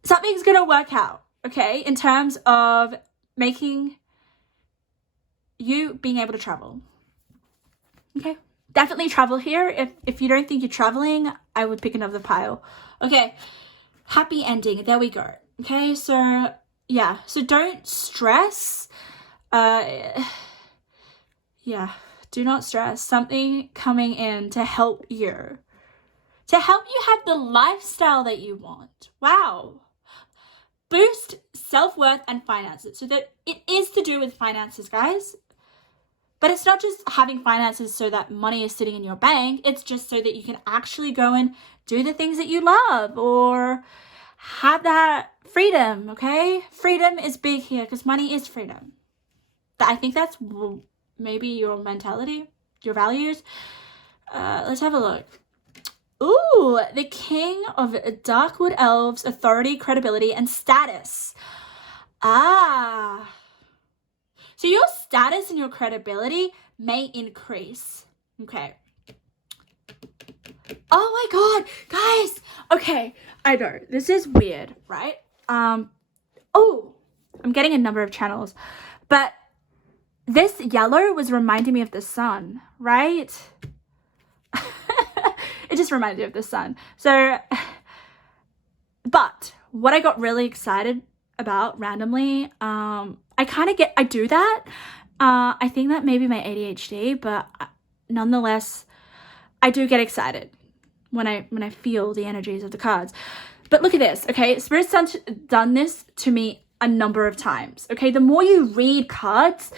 something's gonna work out, okay, in terms of making you being able to travel. Okay, definitely travel here. If you don't think you're traveling, I would pick another pile. Okay, happy ending. There we go. Okay, so yeah, so don't stress. Yeah, do not stress. Something coming in to help you have the lifestyle that you want. Wow. Boost self-worth and finances. So that it is to do with finances, guys. But it's not just having finances so that money is sitting in your bank. It's just so that you can actually go and do the things that you love or have that freedom, okay? Freedom is big here because money is freedom. I think that's maybe your mentality, your values. Let's have a look. Ooh, the King of Darkwood Elves, authority, credibility, and status. Ah. So your status and your credibility may increase. Okay. Oh my god, guys. Okay, I know this is weird, right? Oh, I'm getting a number of channels, but this yellow was reminding me of the sun, right? It just reminded me of the sun. So, but what I got really excited about randomly, I do that. I think that maybe my ADHD, but nonetheless, I do get excited when I feel the energies of the cards. But look at this, okay? Spirit's done this to me a number of times, okay? The more you read cards,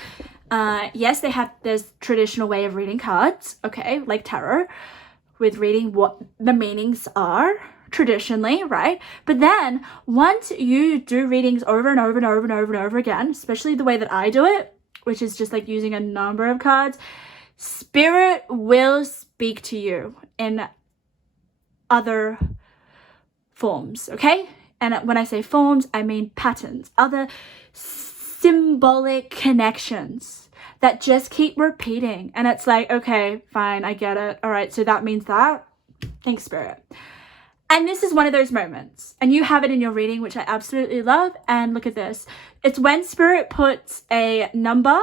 yes, there's traditional way of reading cards, okay? Like tarot, with reading what the meanings are traditionally, right? But then once you do readings over and over and over and over and over again, especially the way that I do it, which is just like using a number of cards, Spirit will speak to you in other forms, okay? And when I say forms, I mean patterns, other symbolic connections that just keep repeating. And it's like, okay, fine, I get it. All right, so that means that. Thanks, Spirit. And this is one of those moments. And you have it in your reading, which I absolutely love. And look at this. It's when Spirit puts a number.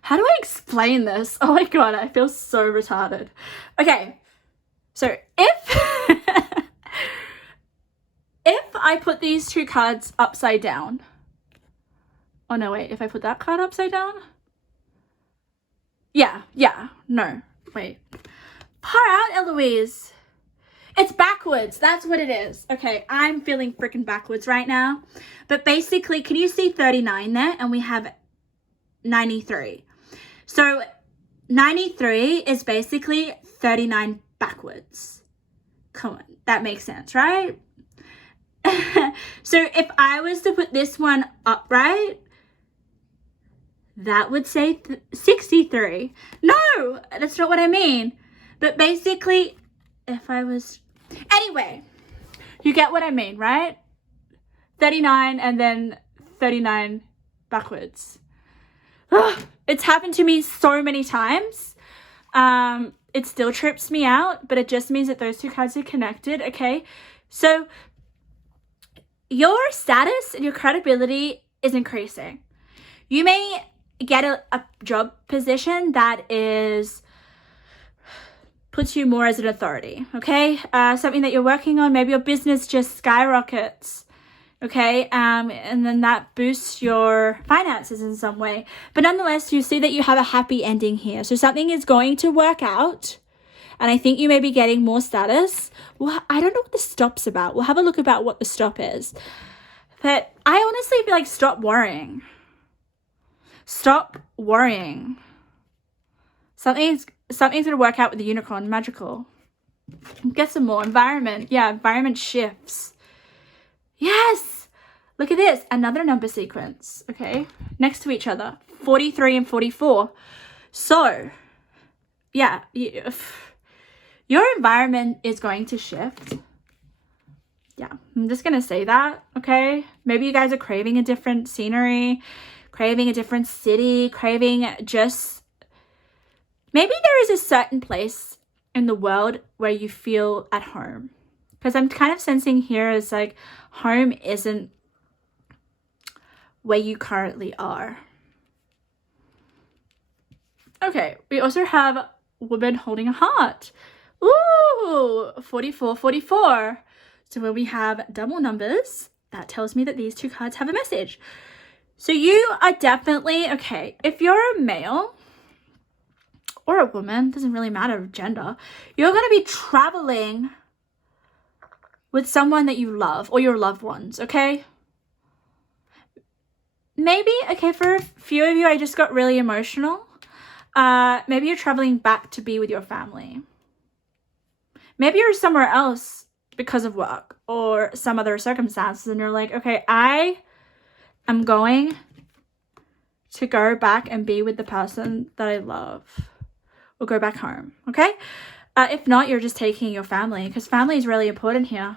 How do I explain this? Oh my God, I feel so retarded. Okay, so if I put these two cards upside down. Oh no, wait, if I put that card upside down? Yeah, no, wait. Far out, Eloise. It's backwards, that's what it is. Okay, I'm feeling freaking backwards right now. But basically, can you see 39 there? And we have 93. So 93 is basically 39 backwards. Come on, that makes sense, right? So if I was to put this one upright, that would say 63. No, that's not what I mean. But basically, if I was... Anyway, you get what I mean, right? 39 and then 39 backwards. Ugh, it's happened to me so many times. It still trips me out, but it just means that those two cards are connected, okay? So your status and your credibility is increasing. You may get a job position that puts you more as an authority, okay? Something that you're working on, maybe your business just skyrockets, okay? And then that boosts your finances in some way. But nonetheless, you see that you have a happy ending here. So something is going to work out. And I think you may be getting more status. Well, I don't know what the stop's about. We'll have a look about what the stop is. But I honestly feel like stop worrying. Stop worrying. Something's going to work out with the unicorn. Magical. Get some more. Environment. Yeah, environment shifts. Yes! Look at this. Another number sequence. Okay. Next to each other. 43 and 44. So, yeah, your environment is going to shift. Yeah, I'm just going to say that, okay? Maybe you guys are craving a different scenery, craving a different city, craving just... Maybe there is a certain place in the world where you feel at home. Because I'm kind of sensing here is like home isn't where you currently are. Okay, we also have woman holding a heart. Ooh, 44, 44. So when we have double numbers, that tells me that these two cards have a message. So you are definitely, okay, if you're a male or a woman, doesn't really matter gender, you're going to be traveling with someone that you love or your loved ones, okay? Maybe, okay, for a few of you, I just got really emotional. Maybe you're traveling back to be with your family. Maybe you're somewhere else because of work or some other circumstances and you're like, okay, I am going to go back and be with the person that I love or go back home, okay? If not, you're just taking your family because family is really important here.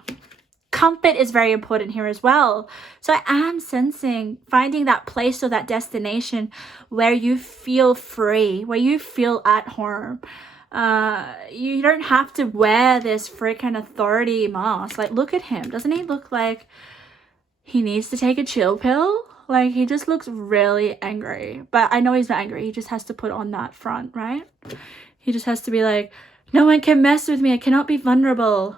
Comfort is very important here as well. So I am sensing finding that place or that destination where you feel free, where you feel at home. You don't have to wear this freaking authority mask. Like, look at him. Doesn't he look like he needs to take a chill pill? Like, he just looks really angry. But I know he's not angry. He just has to put on that front, right? He just has to be like, no one can mess with me. I cannot be vulnerable.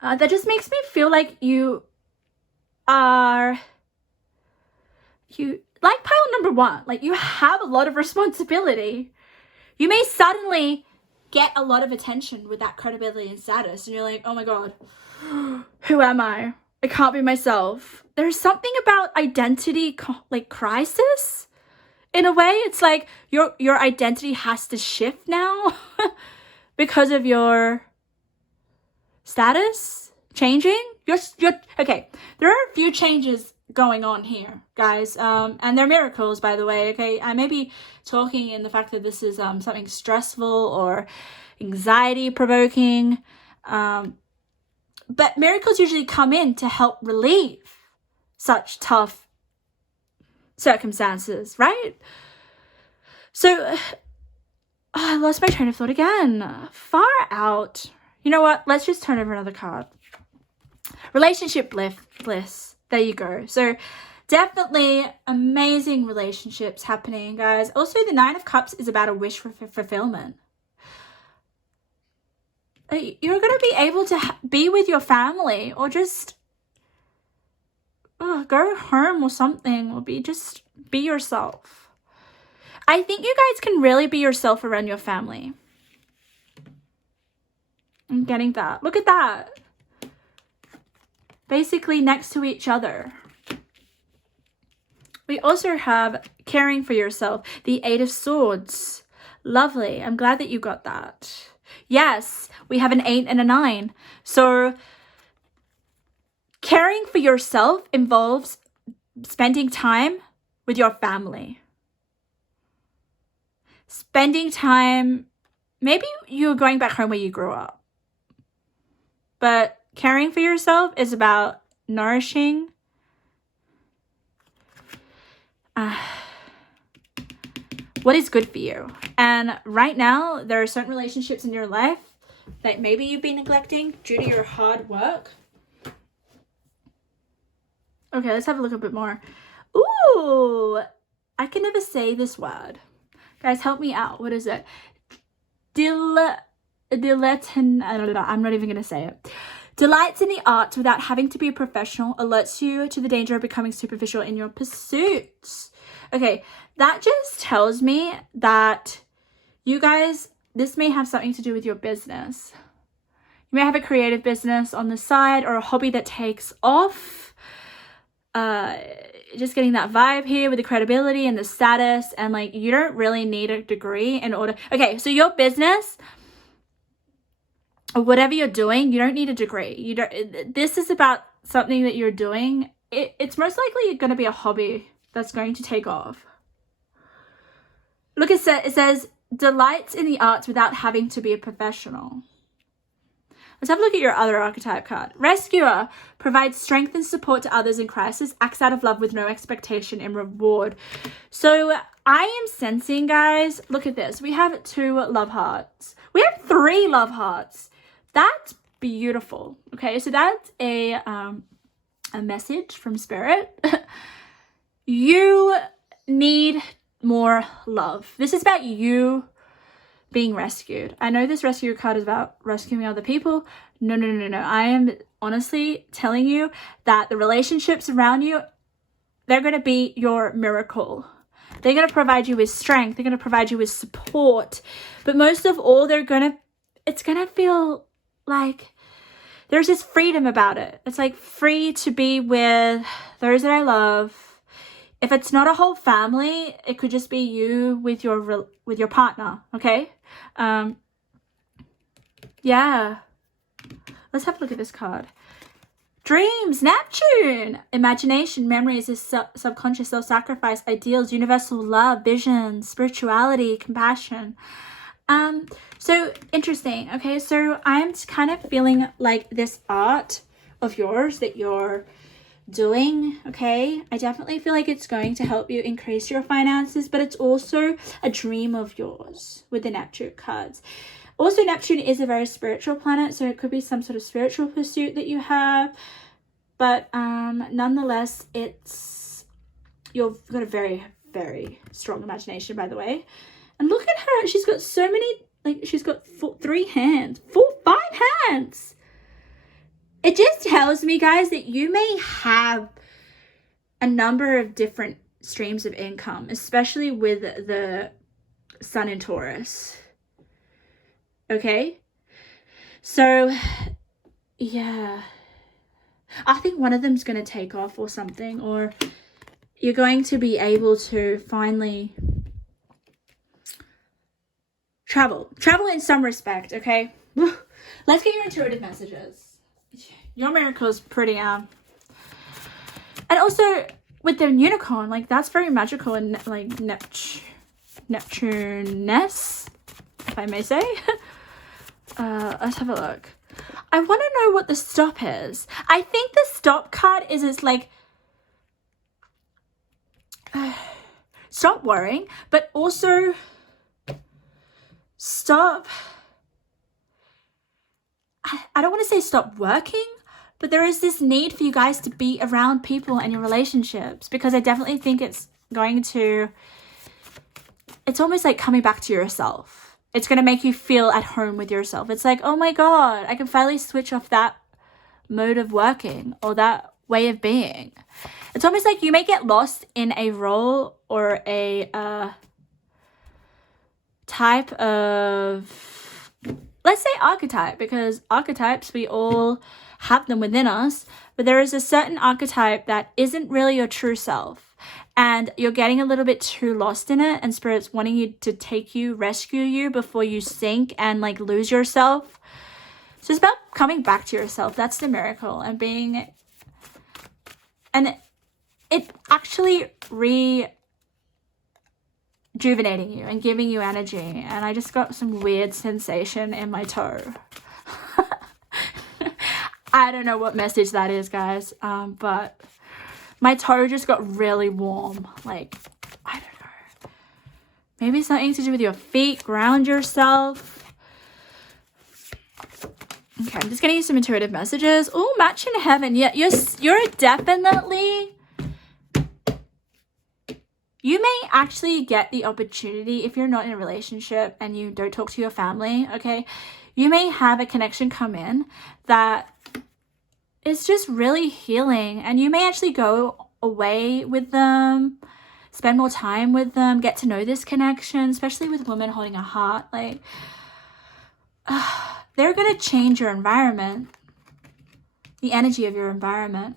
That just makes me feel like you are, like pile number one, like you have a lot of responsibility. You may suddenly get a lot of attention with that credibility and status. And you're like, oh my God, who am I? I can't be myself. There's something about identity, like crisis. In a way, it's like your identity has to shift now because of your status changing. You're okay. There are a few changes going on here, guys, and they're miracles, by the way. Okay, I may be talking in the fact that this is something stressful or anxiety provoking, but miracles usually come in to help relieve such tough circumstances, right? So I lost my train of thought again. Far out. You know what? Let's just turn over another card. Relationship bliss. There you go. So definitely amazing relationships happening, guys. Also, the Nine of Cups is about a wish for fulfillment. You're going to be able to be with your family or just go home or something, or just be yourself. I think you guys can really be yourself around your family. I'm getting that. Look at that. Basically next to each other. We also have caring for yourself. The Eight of Swords. Lovely. I'm glad that you got that. Yes, we have an 8 and a 9. So caring for yourself involves spending time with your family. Spending time, maybe you're going back home where you grew up. But caring for yourself is about nourishing what is good for you. And right now, there are certain relationships in your life that maybe you've been neglecting due to your hard work. Okay, let's have a look a bit more. Ooh, I can never say this word. Guys, help me out. What is it? I'm not even going to say it. Delights in the arts without having to be a professional, alerts you to the danger of becoming superficial in your pursuits. Okay, that just tells me that you guys, this may have something to do with your business. You may have a creative business on the side or a hobby that takes off. Just getting that vibe here with the credibility and the status, and like you don't really need a degree in order. Okay, so your business or whatever you're doing, you don't need a degree. This is about something that you're doing. It's most likely going to be a hobby that's going to take off. Look, it says delights in the arts without having to be a professional. Let's have a look at your other archetype card. Rescuer provides strength and support to others in crisis, acts out of love with no expectation in reward. So I am sensing, guys, look at this. We have 2 love hearts. We have 3 love hearts. That's beautiful. Okay, so that's a message from Spirit. You need more love. This is about you being rescued. I know this rescue card is about rescuing other people. No. I am honestly telling you that the relationships around you, they're going to be your miracle. They're going to provide you with strength. They're going to provide you with support. But most of all, it's going to feel like there's this freedom about it. It's like free to be with those that I love. If it's not a whole family, it could just be you with your partner, okay? Yeah. Let's have a look at this card. Dreams, Neptune. Imagination, memories, subconscious, self-sacrifice, ideals, universal love, vision, spirituality, compassion. So interesting. Okay, so I'm kind of feeling like this art of yours that you're doing, okay, I definitely feel like it's going to help you increase your finances, but it's also a dream of yours with the Neptune cards. Also, Neptune is a very spiritual planet, so it could be some sort of spiritual pursuit that you have, but nonetheless, you've got a very, very strong imagination, by the way. And look at her, she's got so many, like, she's got 3 hands, 5 hands. It just tells me, guys, that you may have a number of different streams of income, especially with the Sun in Taurus. Okay? So, yeah. I think one of them's going to take off or something, or you're going to be able to finally travel in some respect, okay? Let's get your intuitive messages. Your miracle is pretty and also with the unicorn, like, that's very magical and like Neptune-ness, if I may say. Let's have a look. I want to know what the stop is. I think the stop card is like stop worrying, but also stop. I don't want to say stop working, but there is this need for you guys to be around people and your relationships, because I definitely think it's almost like coming back to yourself. It's going to make you feel at home with yourself. It's like, oh my God, I can finally switch off that mode of working or that way of being. It's almost like you may get lost in a role or a type of, let's say archetype, because archetypes, we all have them within us, but there is a certain archetype that isn't really your true self, and you're getting a little bit too lost in it, and Spirit's wanting you to rescue you before you sink and like lose yourself. So it's about coming back to yourself. That's the miracle, and it actually rejuvenating you and giving you energy. And I just got some weird sensation in my toe. I don't know what message that is, guys, but my toe just got really warm. Like, I don't know. Maybe something to do with your feet. Ground yourself. Okay, I'm just getting you some intuitive messages. Oh, match in heaven. Yeah, you're definitely... You may actually get the opportunity, if you're not in a relationship and you don't talk to your family, okay? You may have a connection come in that is just really healing, and you may actually go away with them, spend more time with them, get to know this connection, especially with women holding a heart. Like, they're going to change your environment, the energy of your environment.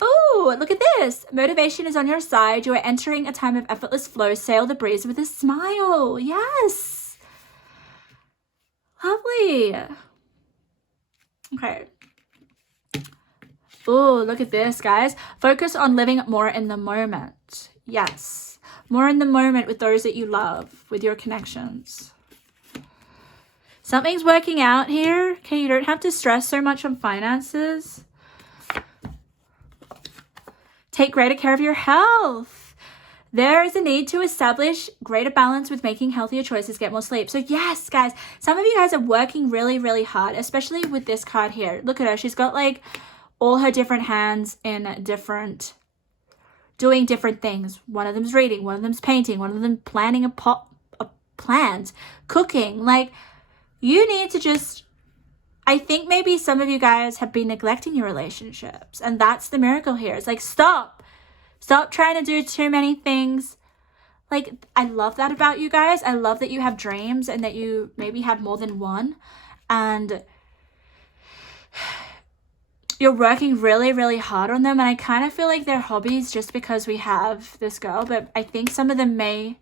Oh, look at this. Motivation is on your side. You are entering a time of effortless flow. Sail the breeze with a smile. Yes. Lovely. Okay. Oh, look at this, guys. Focus on living more in the moment. Yes. More in the moment with those that you love, with your connections. Something's working out here. Okay, you don't have to stress so much on finances. Take greater care of your health. There is a need to establish greater balance with making healthier choices, get more sleep. So yes, guys, some of you guys are working really, really hard, especially with this card here. Look at her. She's got like all her different hands in different, doing different things. One of them's reading, one of them's painting, one of them planning a plant, cooking. Like, you need to just, I think maybe some of you guys have been neglecting your relationships, and that's the miracle here. It's like, stop trying to do too many things. Like, I love that about you guys. I love that you have dreams and that you maybe have more than one, and you're working really, really hard on them. And I kind of feel like they're hobbies just because we have this girl, but I think some of them may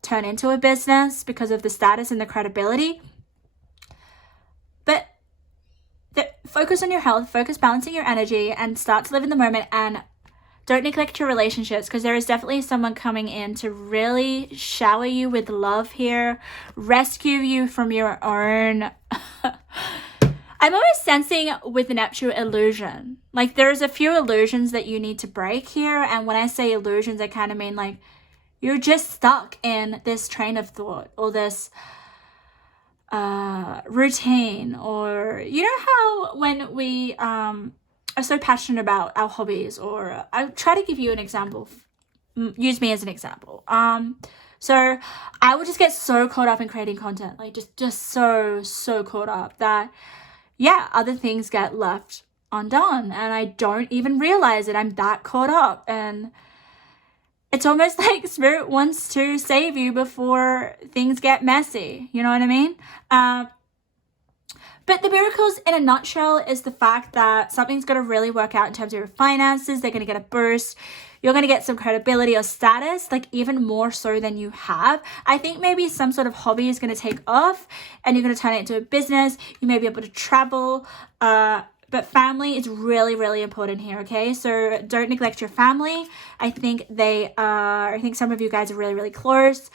turn into a business because of the status and the credibility. But focus on your health, focus balancing your energy, and start to live in the moment, and don't neglect your relationships, because there is definitely someone coming in to really shower you with love here, rescue you from your own I'm always sensing with Neptune illusion. Like, there's a few illusions that you need to break here, and when I say illusions, I kind of mean like you're just stuck in this train of thought or this routine, or you know how when we are so passionate about our hobbies, or I'll try to give you an example, use me as an example. So I would just get so caught up in creating content, like just so caught up that other things get left undone, and I don't even realize it. I'm that caught up, and it's almost like Spirit wants to save you before things get messy. You know what I mean? But the miracles in a nutshell is the fact that something's going to really work out in terms of your finances. They're going to get a boost. You're going to get some credibility or status, like even more so than you have. I think maybe some sort of hobby is going to take off and you're going to turn it into a business. You may be able to travel. But family is really, really important here, okay? So don't neglect your family. I think some of you guys are really, really close.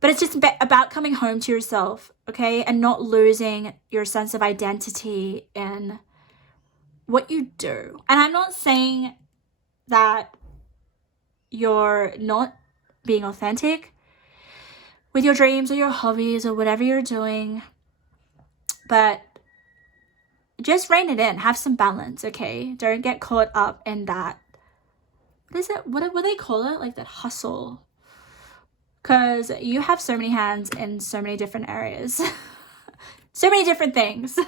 But it's just about coming home to yourself, okay? And not losing your sense of identity in what you do. And I'm not saying that you're not being authentic with your dreams or your hobbies or whatever you're doing. But just rein it in. Have some balance, okay? Don't get caught up in that. What is it? What do they call it? Like that hustle. Because you have so many hands in so many different areas. So many different things.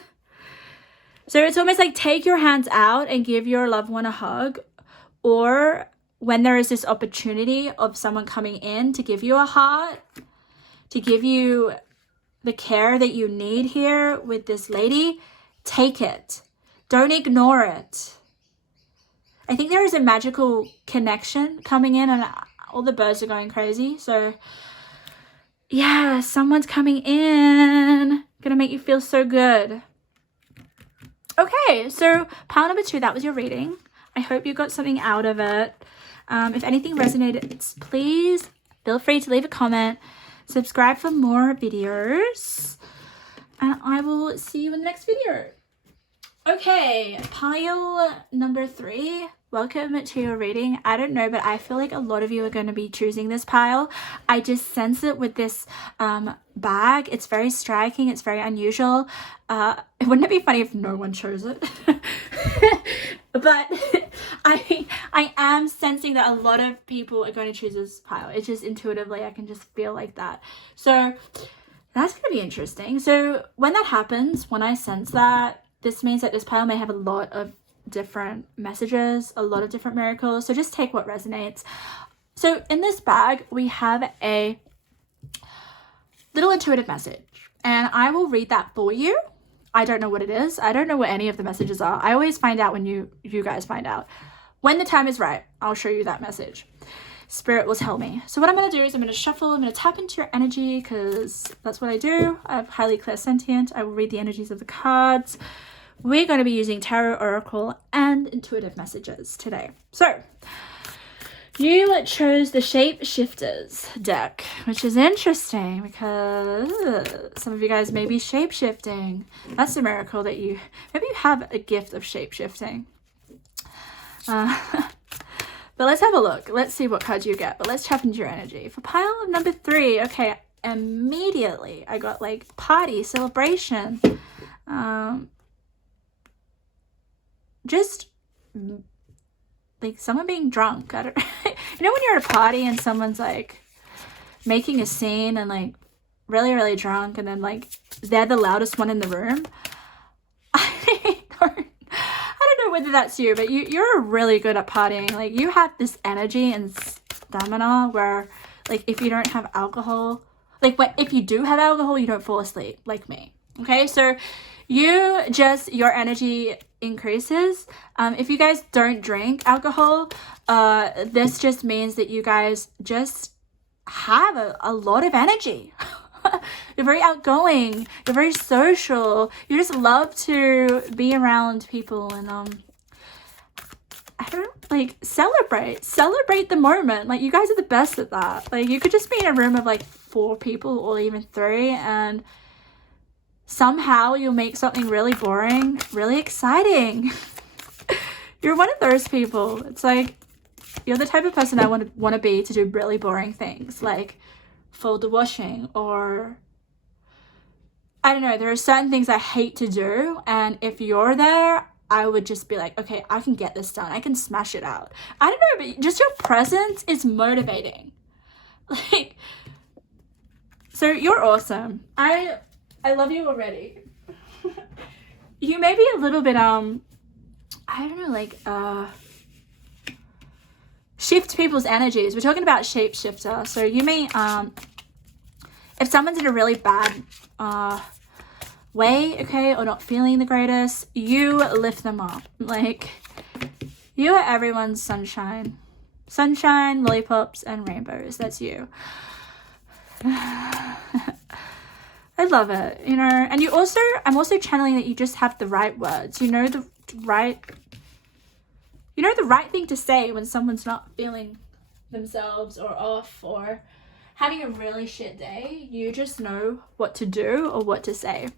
So it's almost like take your hands out and give your loved one a hug. Or when there is this opportunity of someone coming in to give you a heart, to give you the care that you need here with this lady, take it. Don't ignore it. I think there is a magical connection coming in, and all the birds are going crazy. So yeah, someone's coming in, gonna make you feel so good. Okay, so pile number 2, that was your reading. I hope you got something out of it. If anything resonated, please feel free to leave a comment, subscribe for more videos, and I will see you in the next video. Okay, pile number 3. Welcome to your reading. I don't know, but I feel like a lot of you are going to be choosing this pile. I just sense it with this bag. It's very striking. It's very unusual. Wouldn't it be funny if no one chose it? But I am sensing that a lot of people are going to choose this pile. It's just intuitively, I can just feel like that. So that's going to be interesting. So when that happens, when I sense that, this means that this pile may have a lot of different messages, a lot of different miracles. So just take what resonates. So in this bag, we have a little intuitive message, and I will read that for you. I don't know what it is. I don't know what any of the messages are. I always find out when you guys find out. When the time is right, I'll show you that message. Spirit will tell me. So what I'm going to do is I'm going to shuffle. I'm going to tap into your energy, because that's what I do. I'm highly clairsentient. I will read the energies of the cards. We're going to be using tarot, oracle, and intuitive messages today. So You chose the Shapeshifters deck, which is interesting because some of you guys may be shape-shifting. That's a miracle that maybe you have a gift of shape-shifting. But let's have a look. Let's see what cards you get. But let's tap into your energy. For pile number 3, okay, immediately I got like party, celebration. Just like someone being drunk. I don't you know when you're at a party and someone's like making a scene and like really, really drunk, and then like they're the loudest one in the room. I don't know whether that's you, but you're really good at partying. Like you have this energy and stamina where like if you don't have alcohol, like if you do have alcohol, you don't fall asleep like me. Okay, so your energy increases. If you guys don't drink alcohol, this just means that you guys just have a lot of energy. You're very outgoing, you're very social, you just love to be around people and I don't like celebrate the moment. Like you guys are the best at that. Like you could just be in a room of like 4 people or even 3 and somehow you'll make something really boring really exciting. You're one of those people. It's like you're the type of person I want to be to do really boring things like fold the washing, or I don't know, there are certain things I hate to do, and if you're there I would just be like, okay, I can get this done, I can smash it out. I don't know, but just your presence is motivating. Like, so you're awesome. I love you already. You may be a little bit I don't know, like shift people's energies. We're talking about shapeshifter. So you may if someone's in a really bad way, okay, or not feeling the greatest, you lift them up. Like you are everyone's sunshine, lollipops and rainbows. That's you. I love it, you know. And I'm also channeling that you just have the right words. You know the right thing to say when someone's not feeling themselves or off or having a really shit day. You just know what to do or what to say.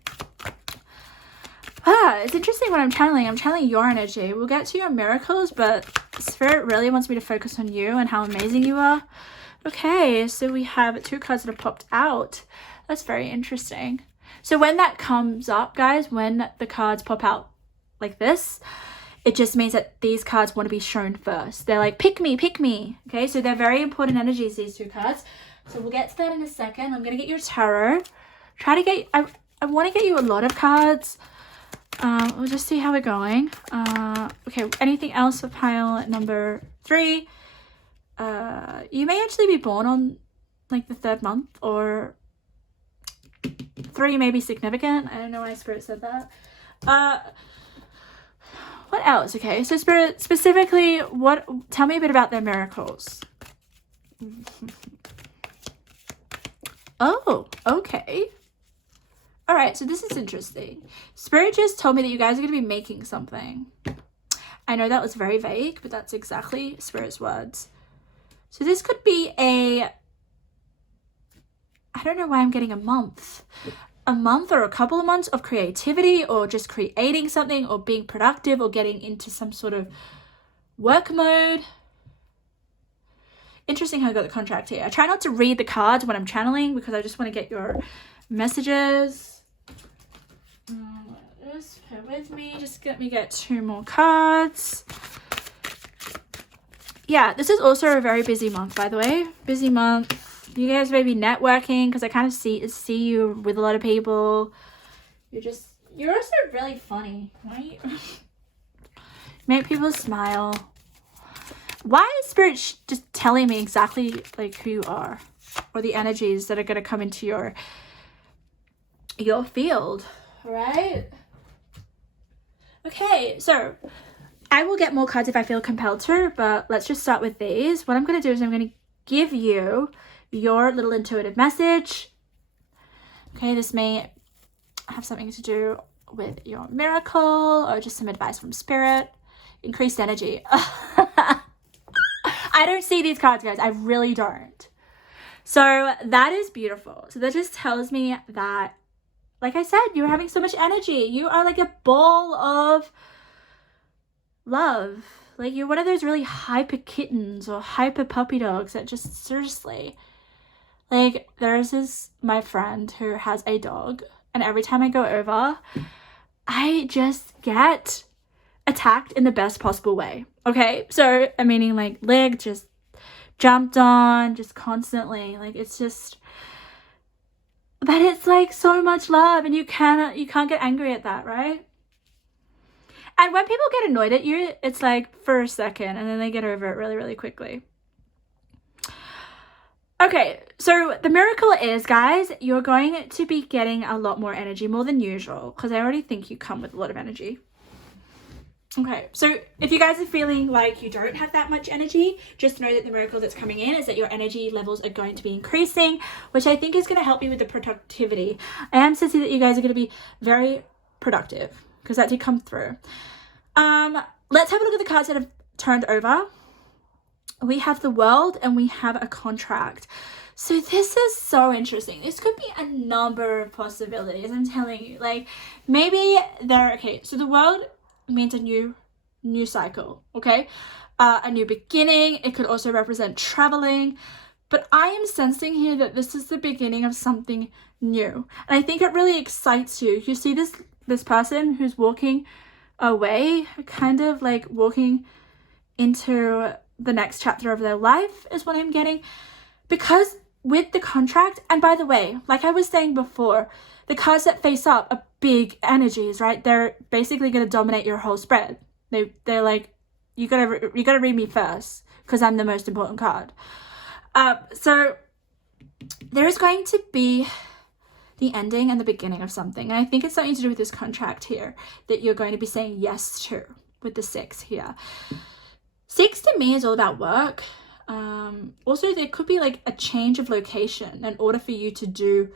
It's interesting what I'm channeling. I'm channeling your energy. We'll get to your miracles, but Spirit really wants me to focus on you and how amazing you are. Okay, so we have 2 cards that have popped out. That's very interesting. So when that comes up, guys, when the cards pop out like this, it just means that these cards want to be shown first. They're like, pick me, pick me. Okay, so they're very important energies, these 2 cards. So we'll get to that in a second. I'm going to get your tarot. I want to get you a lot of cards. We'll just see how we're going. Okay, anything else for pile number 3? You may actually be born on like the 3rd month, or 3 may be significant. I don't know why Spirit said that. What else? Okay, so Spirit, specifically, tell me a bit about their miracles. Oh, okay. All right, so this is interesting. Spirit just told me that you guys are going to be making something. I know that was very vague, but that's exactly Spirit's words. So this could be I don't know why I'm getting a month or a couple of months of creativity, or just creating something, or being productive, or getting into some sort of work mode. Interesting how I got the contract here. I try not to read the cards when I'm channeling because I just want to get your messages. Just bear with me. Just let me get 2 more cards. Yeah, this is also a very busy month, by the way. Busy month. You guys may be networking because I kind of see you with a lot of people. You're also really funny, right? Make people smile. Why is Spirit just telling me exactly like who you are, or the energies that are going to come into your field, right? Okay, so I will get more cards if I feel compelled to, but let's just start with these. What I'm going to do is I'm going to give you your little intuitive message. Okay, this may have something to do with your miracle or just some advice from Spirit. Increased energy. I I don't see these cards, guys. I really don't. So that is beautiful. So that just tells me that, like I said, you're having so much energy. You are like a ball of love. Like you're one of those really hyper kittens or hyper puppy dogs that just seriously, like there's my friend who has a dog, and every time I go over, I just get attacked in the best possible way. Okay, so I'm meaning like leg just jumped on, just constantly, like it's just, but it's like so much love, and you can't get angry at that, right? And when people get annoyed at you, it's like for a second, and then they get over it really, really quickly. Okay, so the miracle is, guys, you're going to be getting a lot more energy, more than usual, because I already think you come with a lot of energy. Okay, so if you guys are feeling like you don't have that much energy, just know that the miracle that's coming in is that your energy levels are going to be increasing, which I think is going to help you with the productivity. I am sensing that you guys are going to be very productive, because that did come through. Let's have a look at the cards that have turned over. We have the World and we have a Contract. So this is so interesting. This could be a number of possibilities, I'm telling you. Like maybe okay, so the World means a new cycle, okay? A new beginning. It could also represent traveling, but I am sensing here that this is the beginning of something new, and I think it really excites you. You see this person who's walking away, kind of like walking into the next chapter of their life is what I'm getting, because with the Contract, and by the way, like I was saying before, the cards that face up are big energies, right? They're basically going to dominate your whole spread. They're like, you gotta read me first because I'm the most important card. So there is going to be the ending and the beginning of something, and I think it's something to do with this Contract here that you're going to be saying yes to with the 6 here. 6 to me is all about work. Also, there could be like a change of location in order for you to do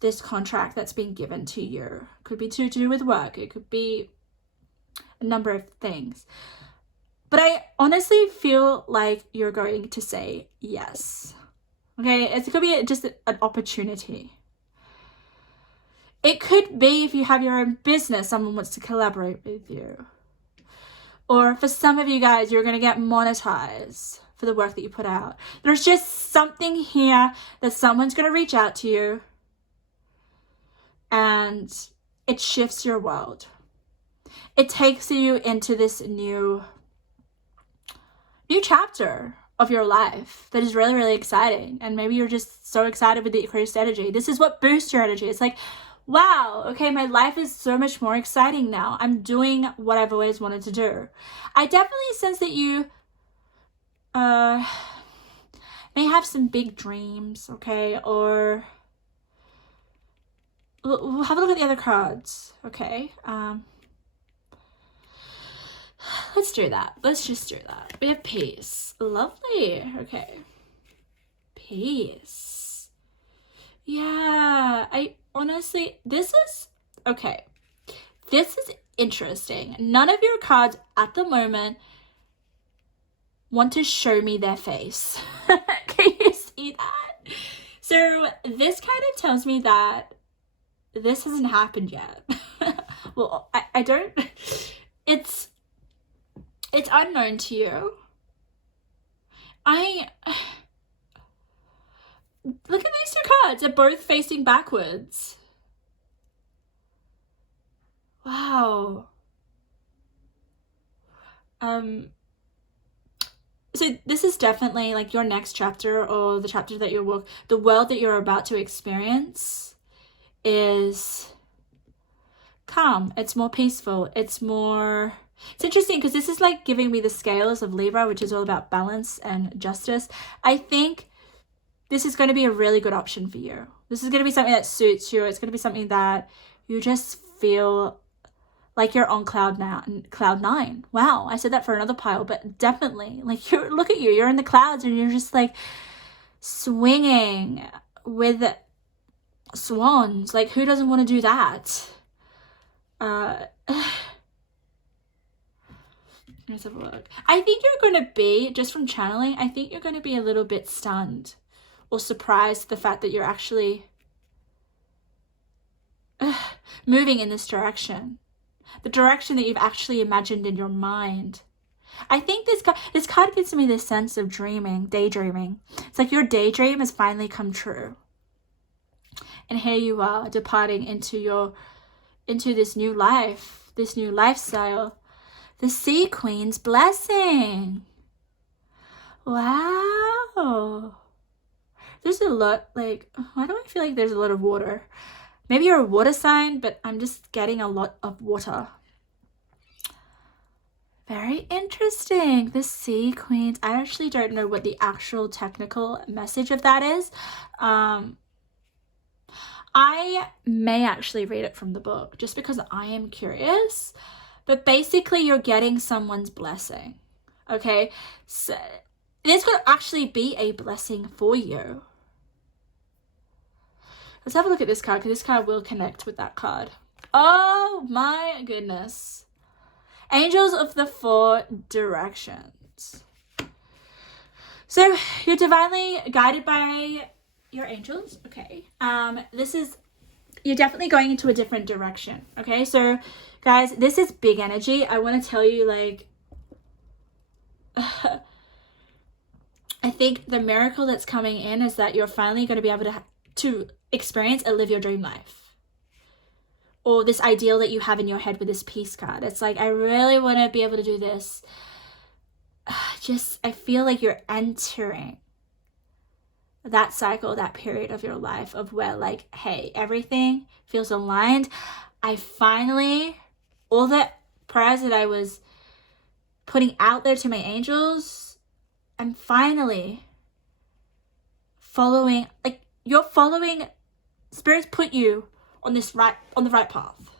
this contract that's been given to you. Could be to do with work. It could be a number of things. But I honestly feel like you're going to say yes. Okay, it could be just an opportunity. It could be if you have your own business, someone wants to collaborate with you. Or for some of you guys, you're going to get monetized for the work that you put out. There's just something here that someone's going to reach out to you, and it shifts your world. It takes you into this new chapter of your life that is really, really exciting. And maybe you're just so excited with the increased energy. This is what boosts your energy. It's like, wow, okay, my life is so much more exciting now. I'm doing what I've always wanted to do. I definitely sense that you may have some big dreams, okay? Or we'll have a look at the other cards, okay? Let's do that. Let's just do that. We have peace. Lovely. Okay. Peace. Yeah, I honestly, this is interesting. None of your cards at the moment want to show me their face. Can you see that? So this kind of tells me that this hasn't happened yet. Well, I don't, it's unknown to you. Look at these two cards. They're both facing backwards. Wow. So this is definitely like your next chapter, or the chapter that the world that you're about to experience is calm. It's more peaceful. It's interesting because this is like giving me the scales of Libra, which is all about balance and justice. I think this is going to be a really good option for you. This is going to be something that suits you. It's going to be something that you just feel like you're on cloud 9. Wow, I said that for another pile, but definitely, like, look at you. You're in the clouds and you're just like swinging with swans. Like, who doesn't want to do that? Let's have a look. I think you're going to be, just from channeling, I think you're going to be a little bit stunned or surprised at the fact that you're actually moving in this direction. The direction that you've actually imagined in your mind. I think this card gives me this sense of dreaming, daydreaming. It's like your daydream has finally come true. And here you are departing into this new life, this new lifestyle. The Sea Queen's blessing. Wow. There's a lot, like, why do I feel like there's a lot of water? Maybe you're a water sign, but I'm just getting a lot of water. Very interesting. The Sea Queens. I actually don't know what the actual technical message of that is. I may actually read it from the book just because I am curious. But basically, you're getting someone's blessing. Okay? So this could actually be a blessing for you. Let's have a look at this card, because this card will connect with that card. Oh my goodness. Angels of the Four Directions. So you're divinely guided by your angels. Okay. You're definitely going into a different direction. Okay. So guys, this is big energy. I want to tell you, like, I think the miracle that's coming in is that you're finally going to be able to experience and live your dream life, or this ideal that you have in your head with this peace card. It's like, I really want to be able to do this. I feel like you're entering that cycle, that period of your life of where, like, hey, everything feels aligned. I finally, all the prayers that I was putting out there to my angels, I'm finally following, like, you're following, spirits put you on the right path.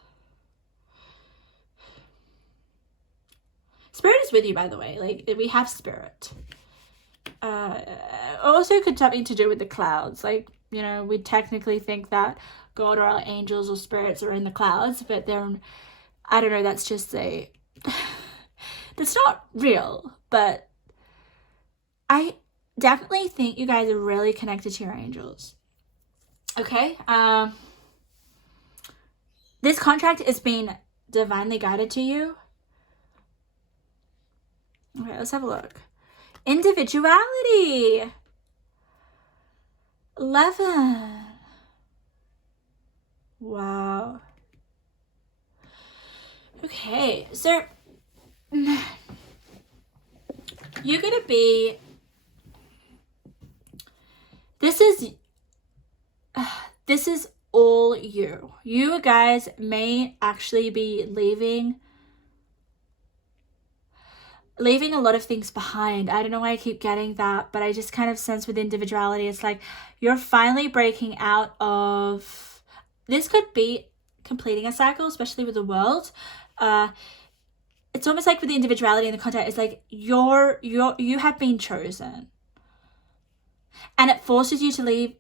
Spirit is with you, by the way. Like, we have spirit. Also could have something to do with the clouds. Like, you know, we technically think that God or our angels or spirits are in the clouds, but they're, I don't know, that's just that's not real. But I definitely think you guys are really connected to your angels. Okay. This contract is being divinely guided to you. Okay, let's have a look. Individuality. 11. Wow. Okay, so you're gonna be, this is all you. You guys may actually be leaving a lot of things behind. I don't know why I keep getting that, but I just kind of sense with individuality, it's like you're finally breaking out of, this could be completing a cycle, especially with the world. It's almost like with the individuality in the contact, it's like you have been chosen, and it forces you to leave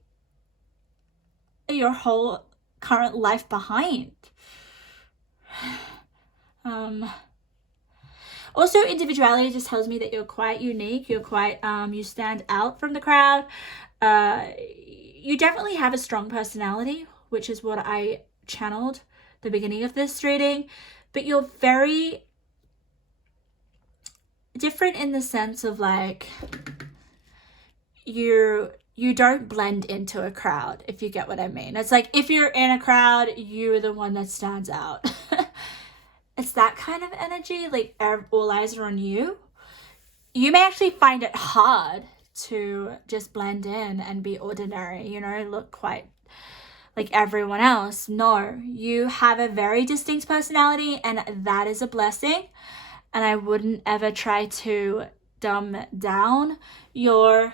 your whole current life behind. Also, individuality just tells me that you're quite unique. You're quite, you stand out from the crowd. You definitely have a strong personality, which is what I channeled the beginning of this reading. But you're very different in the sense of, like, you don't blend into a crowd, if you get what I mean. It's like, if you're in a crowd, you're the one that stands out. It's that kind of energy, like all eyes are on you. You may actually find it hard to just blend in and be ordinary, you know, look quite like everyone else. No, you have a very distinct personality, and that is a blessing. And I wouldn't ever try to dumb down your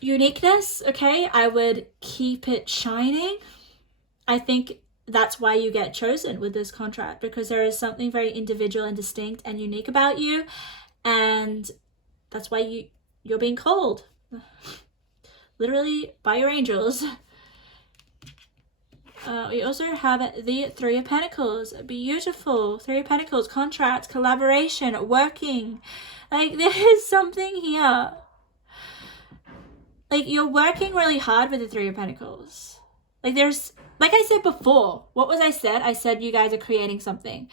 uniqueness, okay? I would keep it shining. I think that's why you get chosen with this contract, because there is something very individual and distinct and unique about you, and that's why you're being called literally by your angels. We also have the Three of Pentacles. Beautiful. Three of Pentacles. Contracts, collaboration, working. Like, there is something here. Like, you're working really hard with the Three of Pentacles. Like, there's, like I said before, what was I said? I said you guys are creating something.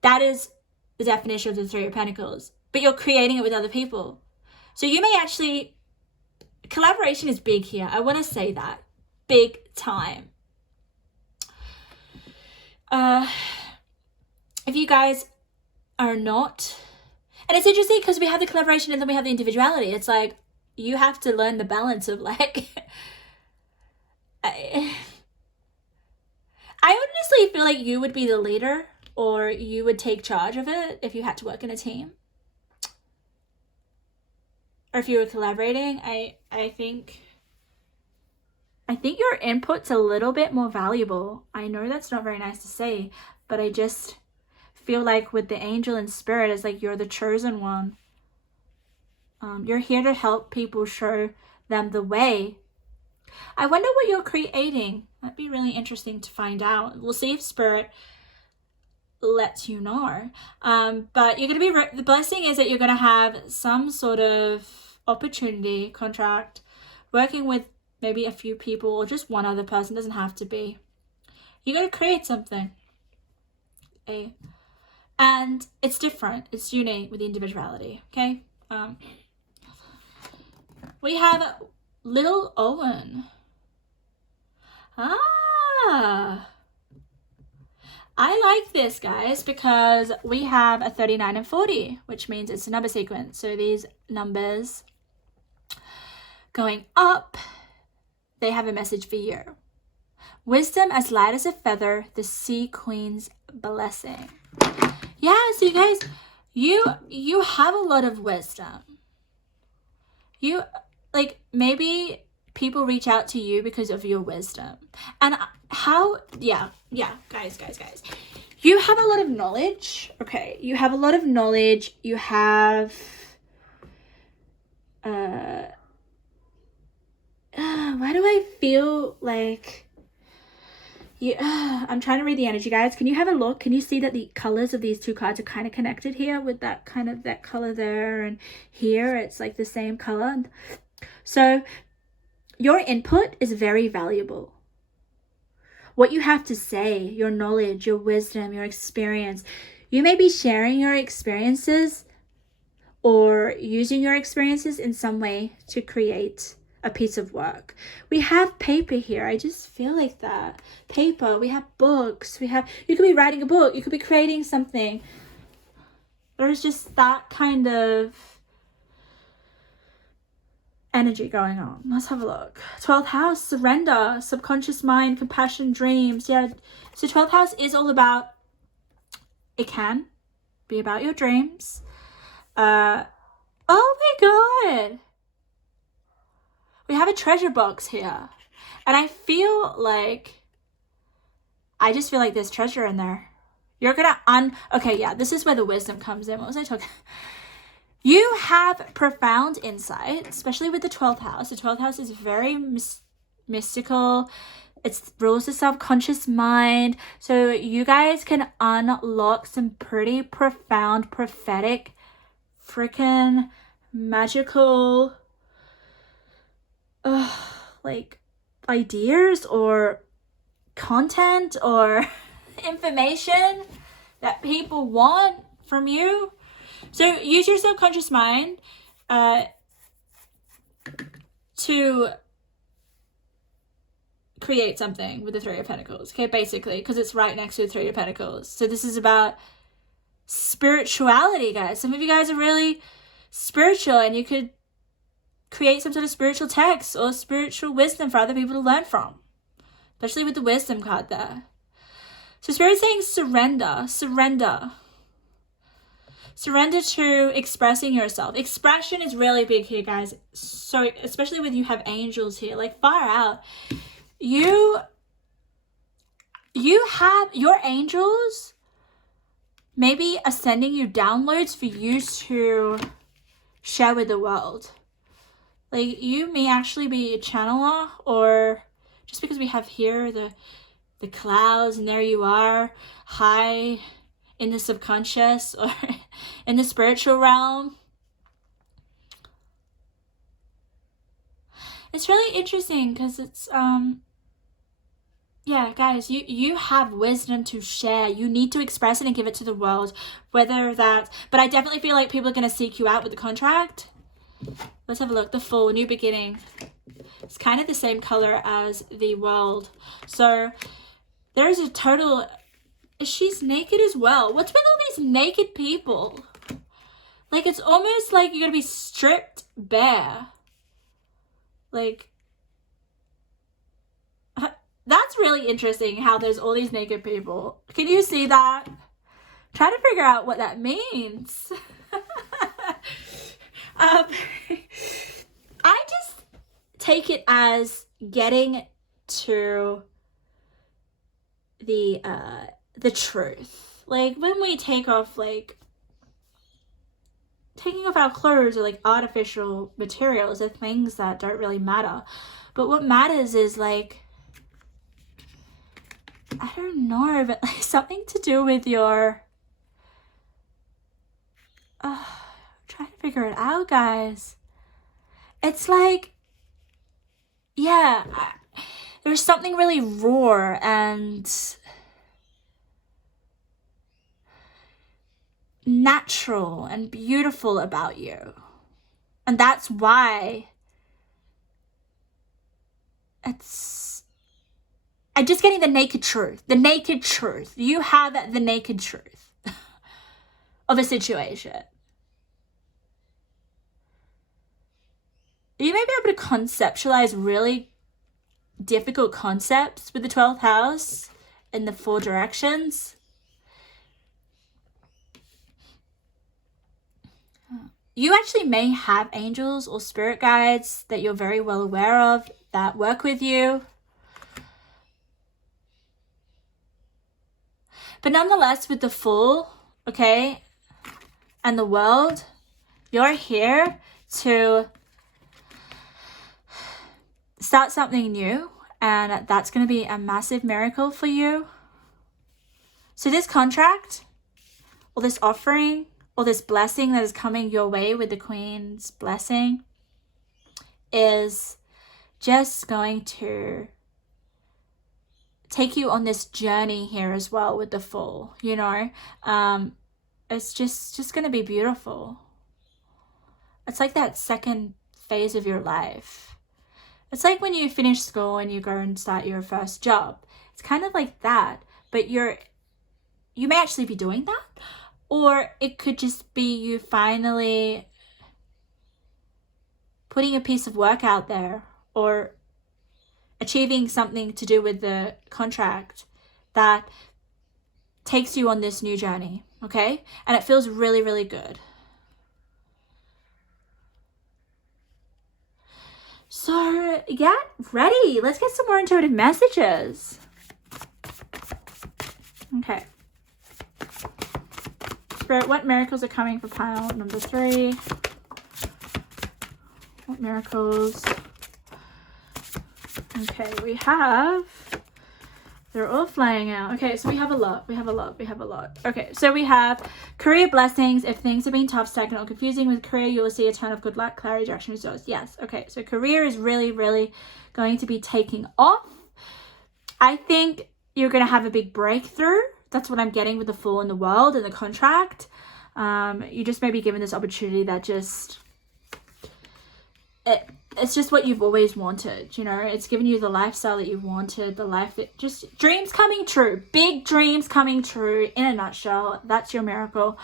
That is the definition of the Three of Pentacles. But you're creating it with other people. So you may actually, collaboration is big here. I want to say that. Big time. If you guys are not, and it's interesting because we have the collaboration and then we have the individuality. It's like, you have to learn the balance of like, I honestly feel like you would be the leader or you would take charge of it if you had to work in a team. Or if you were collaborating, I think your input's a little bit more valuable. I know that's not very nice to say, but I just feel like with the angel and spirit, it's like you're the chosen one. You're here to help people, show them the way. I wonder what you're creating. That'd be really interesting to find out. We'll see if spirit lets you know. But you're going to be, the blessing is that you're going to have some sort of opportunity, contract, working with maybe a few people or just one other person. Doesn't have to be. You're going to create something. And it's different. It's unique with the individuality. Okay. We have little Owen. I like this, guys, because we have a 39 and 40, which means it's a number sequence. So these numbers going up, they have a message for you. Wisdom as light as a feather, the sea queen's blessing. Yeah, so you guys, you have a lot of wisdom. You, like, maybe people reach out to you because of your wisdom. And how, guys. You have a lot of knowledge, okay? You have a lot of knowledge. You have, why do I feel like, I'm trying to read the energy, guys. Can you have a look? Can you see that the colors of these two cards are kind of connected here with that kind of, that color there, and here it's like the same color. So your input is very valuable. What you have to say, your knowledge, your wisdom, your experience. You may be sharing your experiences or using your experiences in some way to create a piece of work. We have paper here. I just feel like that. Paper. We have books. You could be writing a book. You could be creating something. There's just that kind of energy going on. Let's have a look. 12th house, surrender, subconscious mind, compassion, dreams. Yeah. So 12th house is all about, it can be about your dreams. Oh my God. We have a treasure box here. And I feel like, I just feel like there's treasure in there. You're gonna okay, yeah, this is where the wisdom comes in. What was I talking? You have profound insight, especially with the 12th house. The 12th house is very mystical. It rules the subconscious mind. So you guys can unlock some pretty profound, prophetic, freaking magical, like ideas or content or information that people want from you. So use your subconscious mind to create something with the Three of Pentacles, okay, basically, because it's right next to the Three of Pentacles. So this is about spirituality, guys. Some of you guys are really spiritual, and you could create some sort of spiritual text or spiritual wisdom for other people to learn from, especially with the wisdom card there. So Spirit's saying surrender to expressing yourself. Expression is really big here, guys. So especially when you have angels here, like far out, you have your angels maybe are sending you downloads for you to share with the world. Like, you may actually be a channeler, or just because we have here the the clouds, and there you are, high in the subconscious or in the spiritual realm. It's really interesting because it's yeah, guys, you have wisdom to share. You need to express it and give it to the world, whether that, but I definitely feel like people are going to seek you out with the contract. Let's have a look. The Fool, new beginning. It's kind of the same color as the World. So there's a total, she's naked as well. What's with all these naked people? Like, it's almost like you're going to be stripped bare. Like, that's really interesting how there's all these naked people. Can you see that? Try to figure out what that means. I just take it as getting to the truth. Like, when we take off, like, taking off our clothes or like artificial materials are things that don't really matter. But what matters is, like, I don't know, but like something to do with your trying to figure it out, guys. It's like, yeah, there's something really raw and natural and beautiful about you. And that's why I'm just getting the naked truth. The naked truth. You have the naked truth of a situation. You may be able to conceptualize really difficult concepts with the 12th house and the 4 directions. You actually may have angels or spirit guides that you're very well aware of that work with you. But nonetheless, with the Fool, okay, and the World, you're here to start something new, and that's going to be a massive miracle for you. So this contract, or this offering, or this blessing that is coming your way with the Queen's blessing is just going to take you on this journey here as well with the Fool, you know. It's just going to be beautiful. It's like that second phase of your life. It's like when you finish school and you go and start your first job. It's kind of like that, but you may actually be doing that, or it could just be you finally putting a piece of work out there or achieving something to do with the contract that takes you on this new journey, okay? And it feels really, really good. So get ready. Let's get some more intuitive messages. Okay. Spirit, what miracles are coming for pile number 3? What miracles? Okay, we have, they're all flying out. Okay, so we have a lot. Okay, so we have career blessings. If things have been tough, stagnant, or confusing with career, you will see a ton of good luck, clarity, direction, resource. Yes, okay, so career is really, really going to be taking off. I think you're going to have a big breakthrough. That's what I'm getting with the Fool in the World and the contract. You just may be given this opportunity that just, it's just what you've always wanted, you know. It's given you the lifestyle that you wanted, the life that just, dreams coming true, big dreams coming true. In a nutshell, that's your miracle.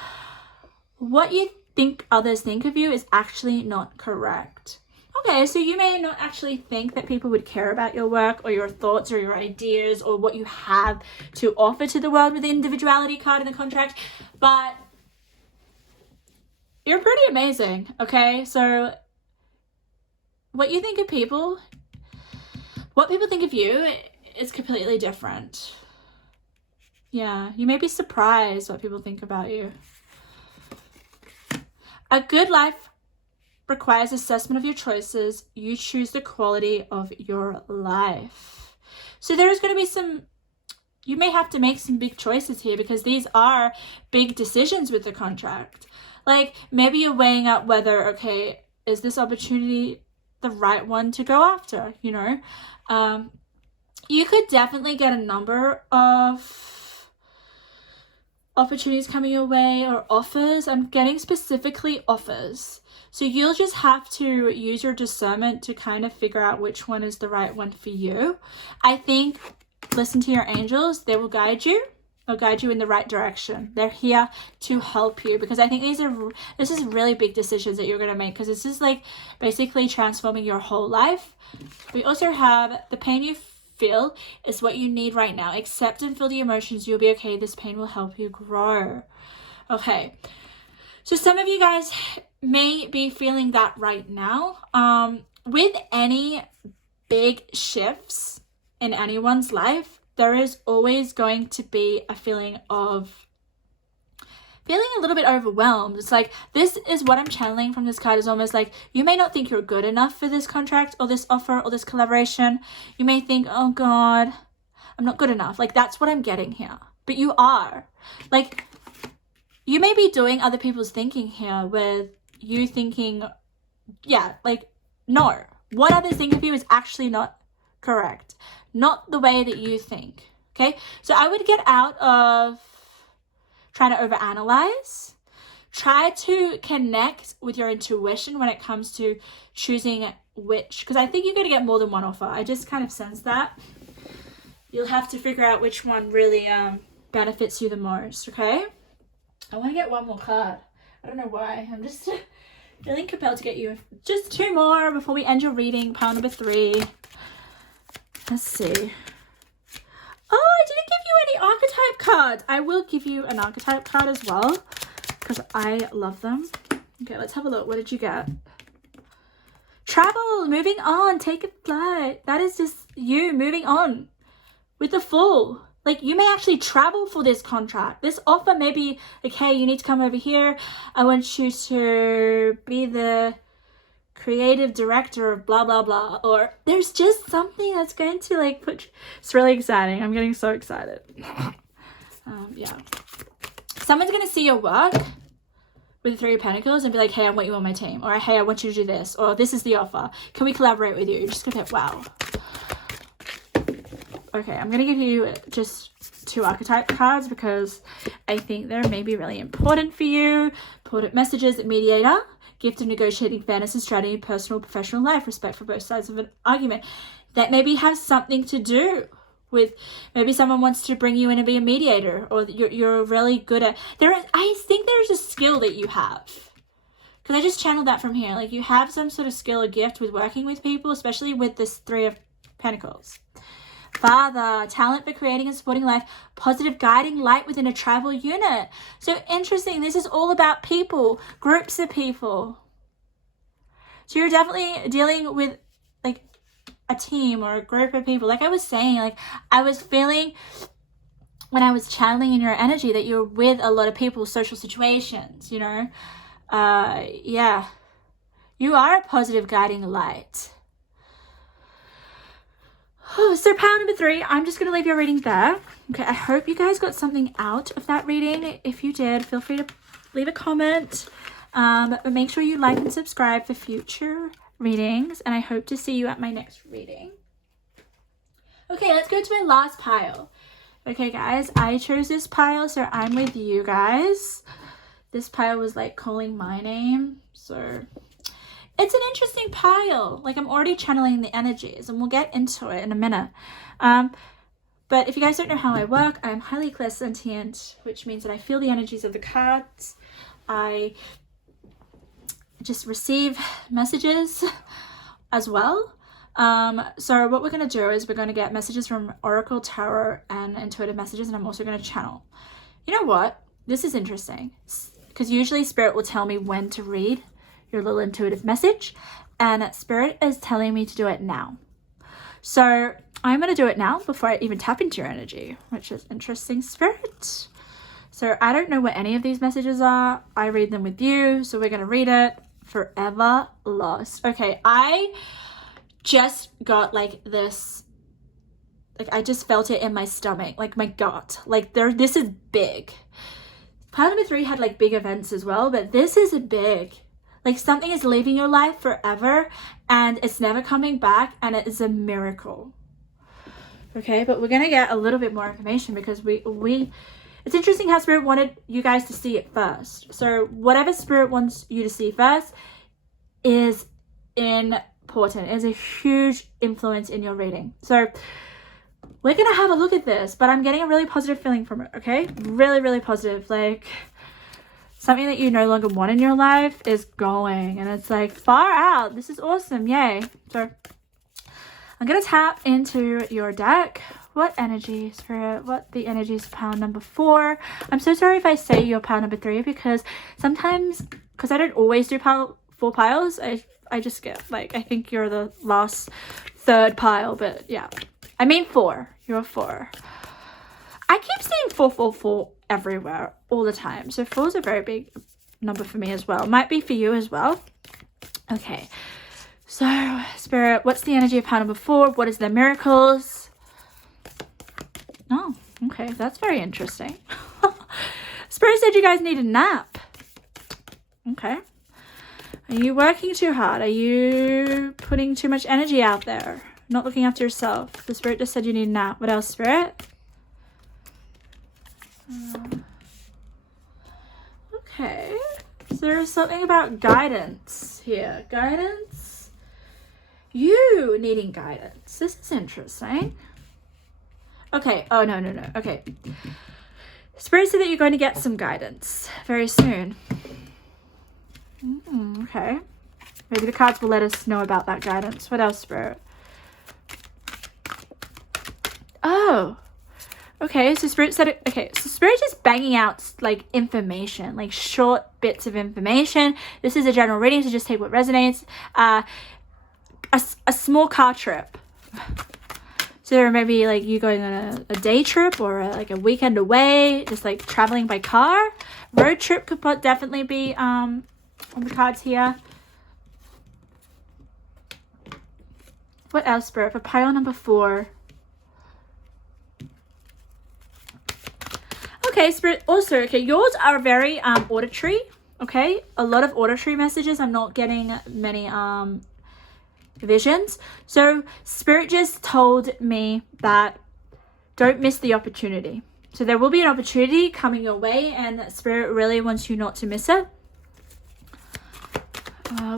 What you think others think of you is actually not correct. Okay, so you may not actually think that people would care about your work or your thoughts or your ideas or what you have to offer to the world with the individuality card in the contract, but you're pretty amazing, okay? So what you think of people, what people think of you is completely different. Yeah, you may be surprised what people think about you. A good life requires assessment of your choices. You choose the quality of your life. So there's going to be some you may have to make some big choices here, because these are big decisions with the contract. Like, maybe you're weighing up whether, okay, is this opportunity the right one to go after, you know? You could definitely get a number of opportunities coming your way, or offers. I'm getting specifically offers. So you'll just have to use your discernment to kind of figure out which one is the right one for you. I think listen to your angels. They will guide you. They'll guide you in the right direction. They're here to help you, because I think this is really big decisions that you're going to make, because this is like basically transforming your whole life. We also have the pain you feel is what you need right now. Accept and feel the emotions. You'll be okay. This pain will help you grow. Okay. So some of you guys may be feeling that right now. With any big shifts in anyone's life, there is always going to be a feeling of feeling a little bit overwhelmed. It's like, this is what I'm channeling from this card, is almost like you may not think you're good enough for this contract or this offer or this collaboration. You may think, oh God, I'm not good enough. Like, that's what I'm getting here. But you are. Like, you may be doing other people's thinking here, with you thinking, yeah, like, no. What others think of you is actually not correct. Not the way that you think. Okay? So I would get out of trying to overanalyze. Try to connect with your intuition when it comes to choosing which, because I think you're going to get more than one offer. I just kind of sense that. You'll have to figure out which one really benefits you the most, okay? I want to get one more card. I don't know why. I'm just feeling compelled to get you just two more before we end your reading. Pile number 3. Let's see. Oh, I didn't give you any archetype cards. I will give you an archetype card as well, because I love them. Okay, let's have a look. What did you get? Travel, moving on, take a flight. That is just you moving on with the Fool. Like, you may actually travel for this contract. This offer may be, okay, you need to come over here. I want you to be the creative director of blah, blah, blah. Or there's just something that's going to, like, it's really exciting. I'm getting so excited. Yeah. Someone's going to see your work with the 3 of Pentacles and be like, hey, I want you on my team. Or, hey, I want you to do this. Or, this is the offer. Can we collaborate with you? You're just going to be like, wow. Okay, I'm going to give you just 2 archetype cards, because I think they're maybe really important for you. Important messages: mediator, gift of negotiating fairness and strategy, personal, professional life, respect for both sides of an argument. That maybe has something to do with, maybe someone wants to bring you in and be a mediator, or you're really good at, I think there's a skill that you have. Because I just channeled that from here. Like, you have some sort of skill or gift with working with people, especially with this 3 of Pentacles. Father, talent for creating and supporting life, positive guiding light within a tribal unit. So interesting. This is all about people, groups of people. So you're definitely dealing with like a team or a group of people. Like I was saying, like I was feeling when I was channeling in your energy that you're with a lot of people, social situations, you know. Yeah. You are a positive guiding light. So pile number 3, I'm just going to leave your reading there. Okay, I hope you guys got something out of that reading. If you did, feel free to leave a comment. But make sure you like and subscribe for future readings. And I hope to see you at my next reading. Okay, let's go to my last pile. Okay, guys, I chose this pile, so I'm with you guys. This pile was like calling my name, so... It's an interesting pile. Like, I'm already channeling the energies, and we'll get into it in a minute. But if you guys don't know how I work, I'm highly clairsentient, which means that I feel the energies of the cards. I just receive messages as well. So what we're going to do is we're going to get messages from Oracle, Tarot, and intuitive messages, and I'm also going to channel. You know what? This is interesting, because usually Spirit will tell me when to read your little intuitive message, and Spirit is telling me to do it now. So I'm going to do it now before I even tap into your energy, which is interesting, Spirit. So I don't know what any of these messages are. I read them with you, so we're going to read it. Forever Lost. Okay, I just got like this Like, I just felt it in my stomach, like my gut. Like, this is big. Pile number 3 had like big events as well, but this is big. Like, something is leaving your life forever and it's never coming back, and it is a miracle. Okay, but we're gonna get a little bit more information because it's interesting how Spirit wanted you guys to see it first. So whatever Spirit wants you to see first is important. It is a huge influence in your reading. So we're gonna have a look at this, but I'm getting a really positive feeling from it, okay? Really, really positive. Like, something that you no longer want in your life is going, and it's like far out. This is awesome, yay. So I'm gonna tap into your deck. What energy, Spirit? What the energy is pile number 4? I'm so sorry if I say you're pile number 3, because sometimes, because I don't always do 4 piles, I just get, like, I think you're the last 3rd pile, but yeah. I mean 4. You're a 4. I keep seeing 444 everywhere all the time. So 4 is a very big number for me as well. Might be for you as well. Okay. So, Spirit, what's the energy of pile number 4? What is the miracles? Oh, okay. That's very interesting. Spirit said you guys need a nap. Okay. Are you working too hard? Are you putting too much energy out there? Not looking after yourself? The Spirit just said you need a nap. What else, Spirit? Okay. So there's something about guidance here. Guidance? You needing guidance. This is interesting. Okay. Oh, no. Okay. Spirit said that you're going to get some guidance very soon. Okay. Maybe the cards will let us know about that guidance. What else, Spirit? Oh. Okay, so Spirit said it. Okay, so Spirit is banging out like information, like short bits of information. This is a general reading, so just take what resonates. A small car trip. So maybe like you going on a day trip or like a weekend away, just like traveling by car. Road trip could definitely be on the cards here. What else, Spirit? For pile number 4. Okay, Spirit, also, okay, yours are very auditory, okay? A lot of auditory messages. I'm not getting many visions. So Spirit just told me that don't miss the opportunity. So there will be an opportunity coming your way, and Spirit really wants you not to miss it.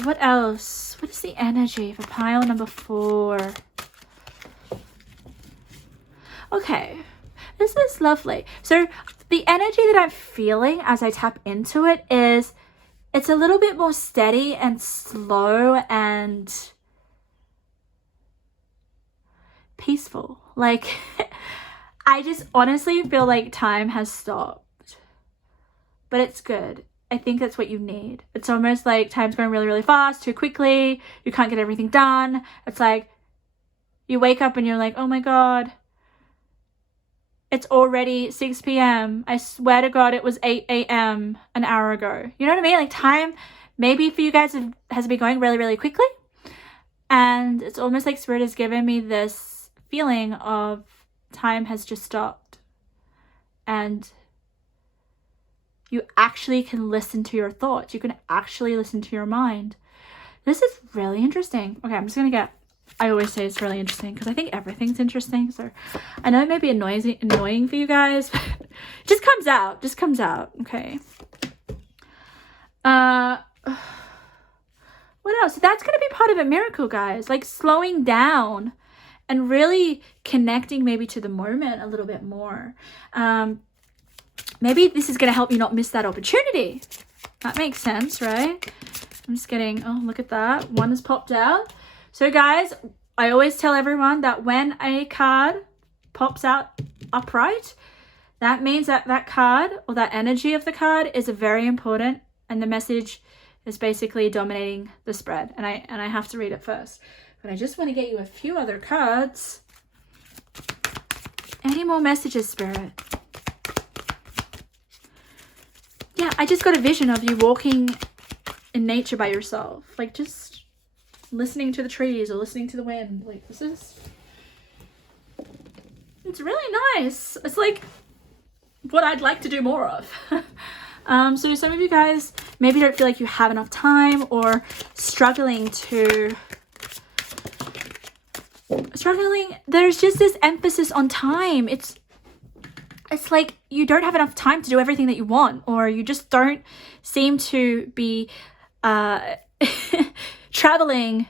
What else? What is the energy for pile number 4? Okay, this is lovely. So the energy that I'm feeling as I tap into it is it's a little bit more steady and slow and peaceful. Like, I just honestly feel like time has stopped, but it's good. I think that's what you need. It's almost like time's going really, really fast, too quickly. You can't get everything done. It's like you wake up and you're like, oh my God, it's already 6 p.m. I swear to God, it was 8 a.m. an hour ago. You know what I mean? Like, time maybe for you guys has been going really, really quickly. And it's almost like Spirit has given me this feeling of time has just stopped. And you actually can listen to your thoughts. You can actually listen to your mind. This is really interesting. Okay, I'm just going to get... I always say it's really interesting because I think everything's interesting. So I know it may be annoying for you guys, but it just comes out. Just comes out. Okay. What else? So that's going to be part of a miracle, guys. Like slowing down and really connecting maybe to the moment a little bit more. Maybe this is going to help you not miss that opportunity. That makes sense, right? I'm just getting... Oh, look at that. One has popped out. So guys, I always tell everyone that when a card pops out upright, that means that that card or that energy of the card is very important, and the message is basically dominating the spread. And I have to read it first. But I just want to get you a few other cards. Any more messages, Spirit? Yeah, I just got a vision of you walking in nature by yourself. Like just listening to the trees or listening to the wind. Like this is It's really nice. It's like what I'd like to do more of. So some of you guys maybe don't feel like you have enough time, or struggling. There's just this emphasis on time. It's like you don't have enough time to do everything that you want, or you just don't seem to be traveling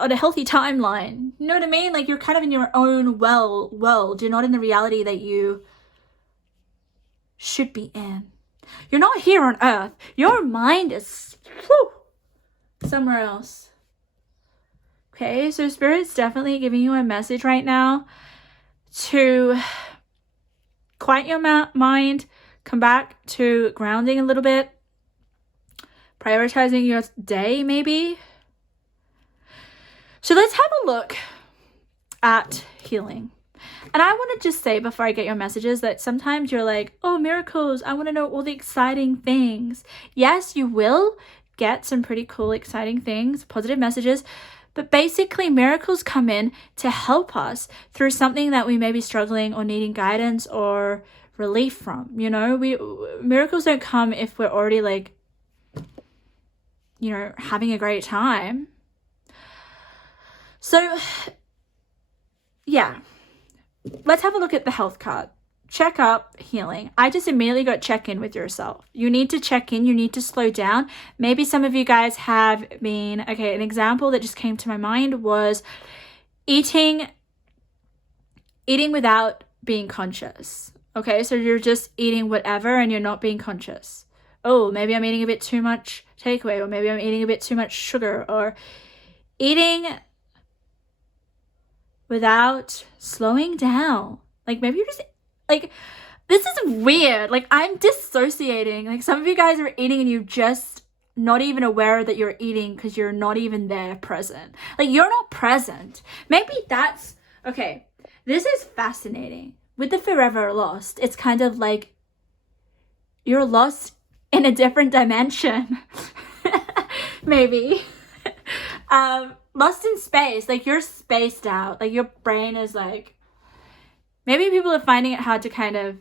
on a healthy timeline. You know what I mean? Like, you're kind of in your own world. You're not in the reality that you should be in. You're not here on earth. Your mind is somewhere else. Okay, so Spirit's definitely giving you a message right now to quiet your mind, come back to grounding a little bit, prioritizing your day maybe. So let's have a look at healing. And I want to just say before I get your messages that sometimes you're like, oh, miracles, I want to know all the exciting things. Yes, you will get some pretty cool, exciting things, positive messages. But basically, miracles come in to help us through something that we may be struggling or needing guidance or relief from. You know, miracles don't come if we're already like, you know, having a great time. So, yeah, let's have a look at the health card. Check up, healing. I just immediately got check in with yourself. You need to check in. You need to slow down. Maybe some of you guys have been, okay, an example that just came to my mind was eating without being conscious. Okay, so you're just eating whatever and you're not being conscious. Oh, maybe I'm eating a bit too much takeaway, or maybe I'm eating a bit too much sugar, or eating without slowing down. Like, maybe you're just like, this is weird. Like, I'm dissociating. Like, some of you guys are eating and you're just not even aware that you're eating because you're not even there present. Like, you're not present. Maybe that's okay. This is fascinating. With the forever lost, it's kind of like you're lost in a different dimension. Maybe. Lost in space, like you're spaced out, like your brain is like, maybe people are finding it hard to kind of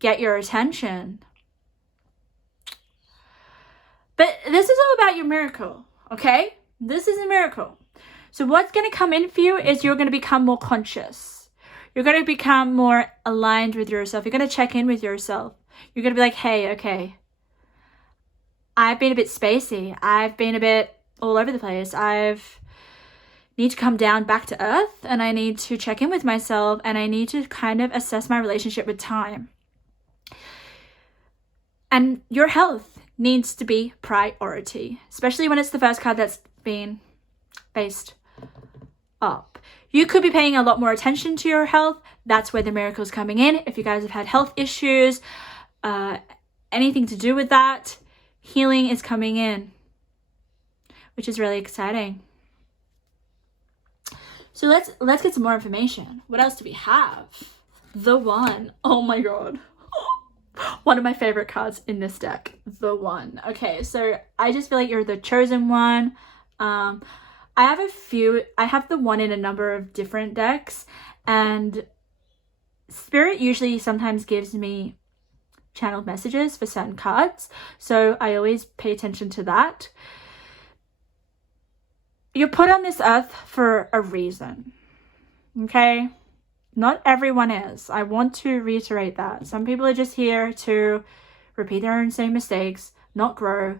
get your attention. But this is all about your miracle, okay? This is a miracle. So what's going to come in for you is you're going to become more conscious. You're going to become more aligned with yourself. You're going to check in with yourself. You're going to be like, hey, okay, I've been a bit spacey. I've been a bit all over the place. I've need to come down back to earth, and I need to check in with myself, and I need to kind of assess my relationship with time. And your health needs to be priority, especially when it's the first card that's been based up. You could be paying a lot more attention to your health. That's where the miracle's coming in. If you guys have had health issues, anything to do with that, healing is coming in, which is really exciting. So let's get some more information. What else do we have? The One. Oh my god. One of my favorite cards in this deck. The One. Okay, so I just feel like you're the chosen one. I have the One in a number of different decks, and Spirit usually sometimes gives me channeled messages for certain cards, so I always pay attention to that. You're put on this earth for a reason, okay? Not everyone is. I want to reiterate that. Some people are just here to repeat their own same mistakes, not grow,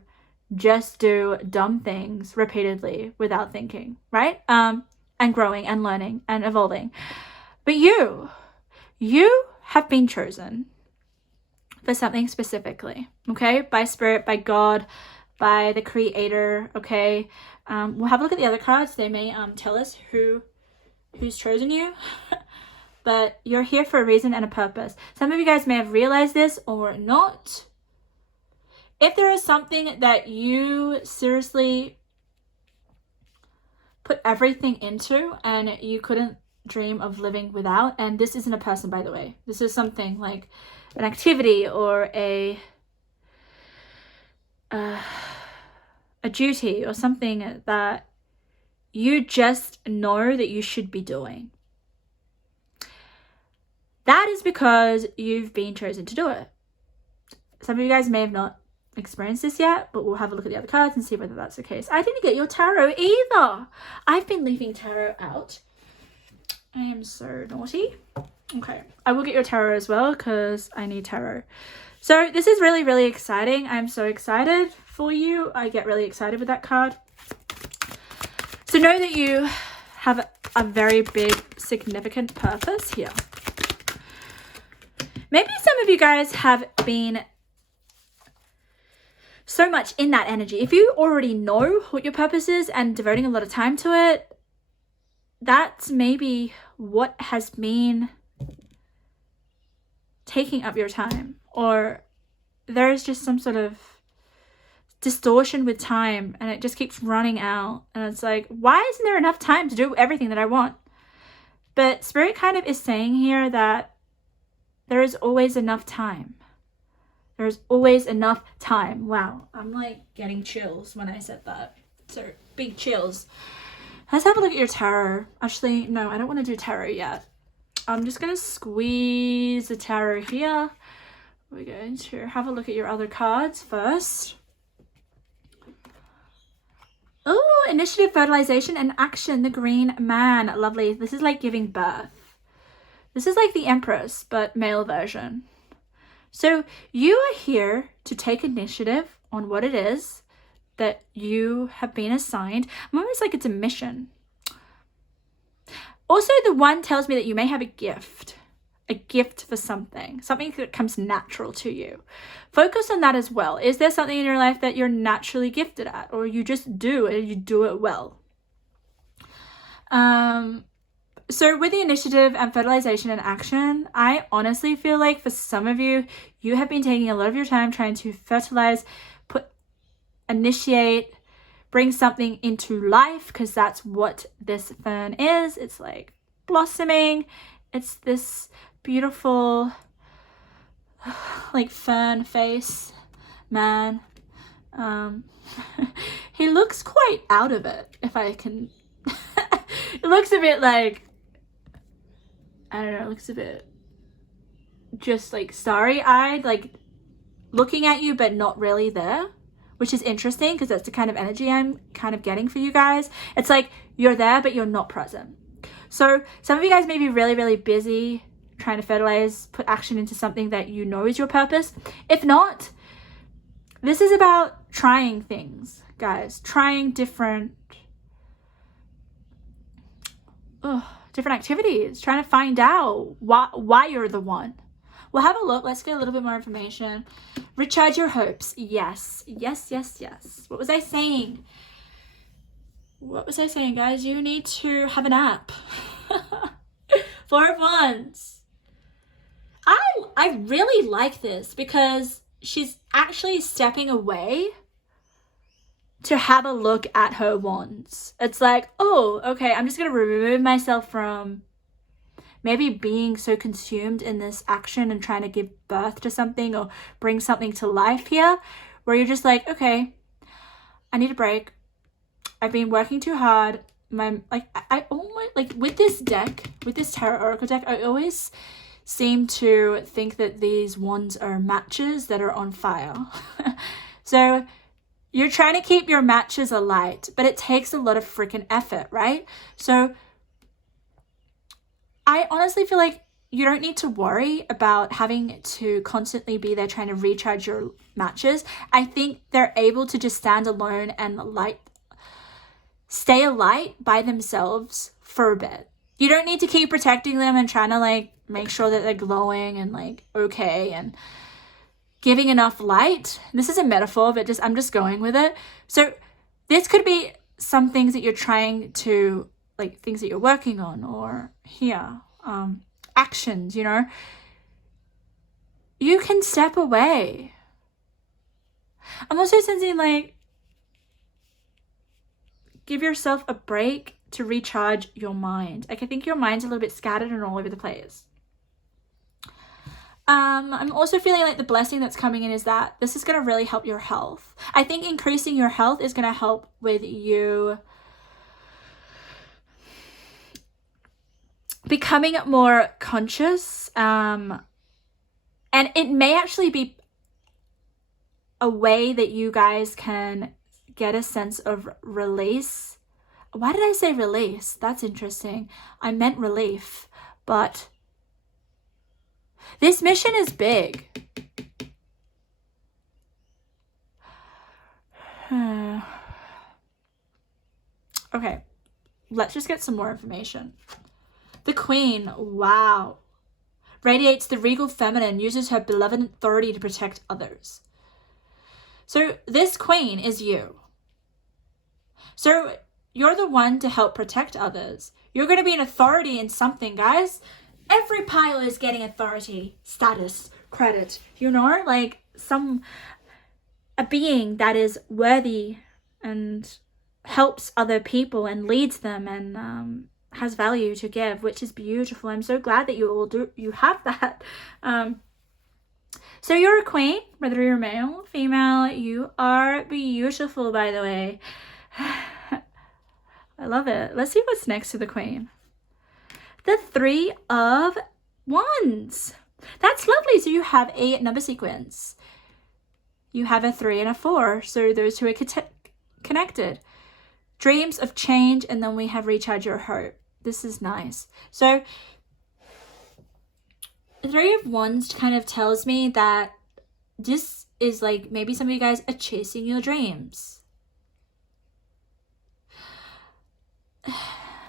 just do dumb things repeatedly without thinking, right? And growing and learning and evolving. But you have been chosen for something specifically, okay? By Spirit, by God, by the Creator, okay? We'll have a look at the other cards. They may tell us who's chosen you. But you're here for a reason and a purpose. Some of you guys may have realized this or not. If there is something that you seriously put everything into and you couldn't dream of living without, and this isn't a person, by the way. This is something like an activity or a duty or something that you just know that you should be doing. That is because you've been chosen to do it. Some of you guys may have not experienced this yet, but we'll have a look at the other cards and see whether that's the case. I didn't get your tarot either. I've been leaving tarot out. I am so naughty. Okay, I will get your tarot as well because I need tarot. So this is really, really exciting. I'm so excited for you. I get really excited with that card. So know that you have a very big, significant purpose here. Maybe some of you guys have been so much in that energy. If you already know what your purpose is and devoting a lot of time to it, that's maybe what has been taking up your time. Or there is just some sort of distortion with time and it just keeps running out. And it's like, why isn't there enough time to do everything that I want? But Spirit kind of is saying here that there is always enough time. There's always enough time. Wow, I'm like getting chills when I said that. So big chills. Let's have a look at your tarot. Actually, no, I don't want to do tarot yet. I'm just going to squeeze the tarot here. We're going to have a look at your other cards first. Oh, initiative, fertilization, and action. The green man. Lovely. This is like giving birth. This is like the Empress, but male version. So you are here to take initiative on what it is that you have been assigned. I'm almost like it's a mission. Also, the one tells me that you may have a gift for something that comes natural to you. Focus on that as well. Is there something in your life that you're naturally gifted at, or you just do it and you do it well? So with the initiative and fertilization and action, I honestly feel like for some of you, you have been taking a lot of your time trying to fertilize, initiate, bring something into life, because that's what this fern is. It's like blossoming. It's this beautiful like fern face man. He looks quite out of it, if I can. It looks a bit like, I don't know, it looks a bit just like starry-eyed, like looking at you but not really there, which is interesting because that's the kind of energy I'm kind of getting for you guys. It's like you're there but you're not present. So some of you guys may be really, really busy trying to fertilize, put action into something that you know is your purpose. If not, this is about trying things, guys. Trying different activities, trying to find out why you're the one. We'll have a look. Let's get a little bit more information. Recharge your hopes. Yes. What was I saying? Guys? You need to have a nap. Four of Wands. I really like this because she's actually stepping away to have a look at her wands. It's like, oh, okay, I'm just going to remove myself from maybe being so consumed in this action and trying to give birth to something or bring something to life here, where you're just like, okay, I need a break. I've been working too hard. I almost, like with this deck, with this Tarot Oracle deck, I always seem to think that these wands are matches that are on fire. So you're trying to keep your matches alight, but it takes a lot of freaking effort, right? So I honestly feel like you don't need to worry about having to constantly be there trying to recharge your matches. I think they're able to just stand alone and stay alight by themselves for a bit. You don't need to keep protecting them and trying to like make sure that they're glowing and like okay and giving enough light. This is a metaphor, but I'm just going with it. So this could be some things that you're trying to, like things that you're working on, or here, actions, you know. You can step away. I'm also sensing like, give yourself a break to recharge your mind. Like I think your mind's a little bit scattered and all over the place. I'm also feeling like the blessing that's coming in is that this is going to really help your health. I think increasing your health is going to help with you becoming more conscious, and it may actually be a way that you guys can get a sense of release. Why did I say release? That's interesting. I meant relief, but this mission is big. Okay, let's just get some more information. The Queen, wow. Radiates the regal feminine, uses her beloved authority to protect others. So this Queen is you. So you're the one to help protect others. You're going to be an authority in something, guys. Every pilot is getting authority, status, credit, you know, like a being that is worthy and helps other people and leads them and has value to give, which is beautiful. I'm so glad that you have that. So you're a queen, whether you're male or female. You are beautiful, by the way. I love it. Let's see what's next to the Queen. The Three of Wands. That's lovely. So you have a number sequence. You have a 3 and a 4. So those two are connected. Dreams of change, and then we have recharge your hope. This is nice. So the 3 of Wands kind of tells me that this is like maybe some of you guys are chasing your dreams.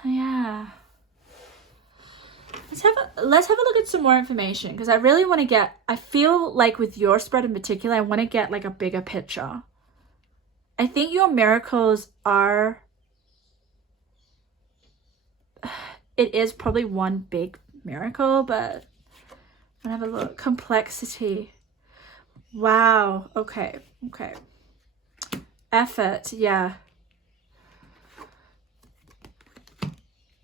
Yeah. Let's have a look at some more information, because I really want to I feel like with your spread in particular, I want to get like a bigger picture. I think your miracles are, it is probably one big miracle, but I'll have a look. Complexity. Wow. Okay. Effort. Yeah.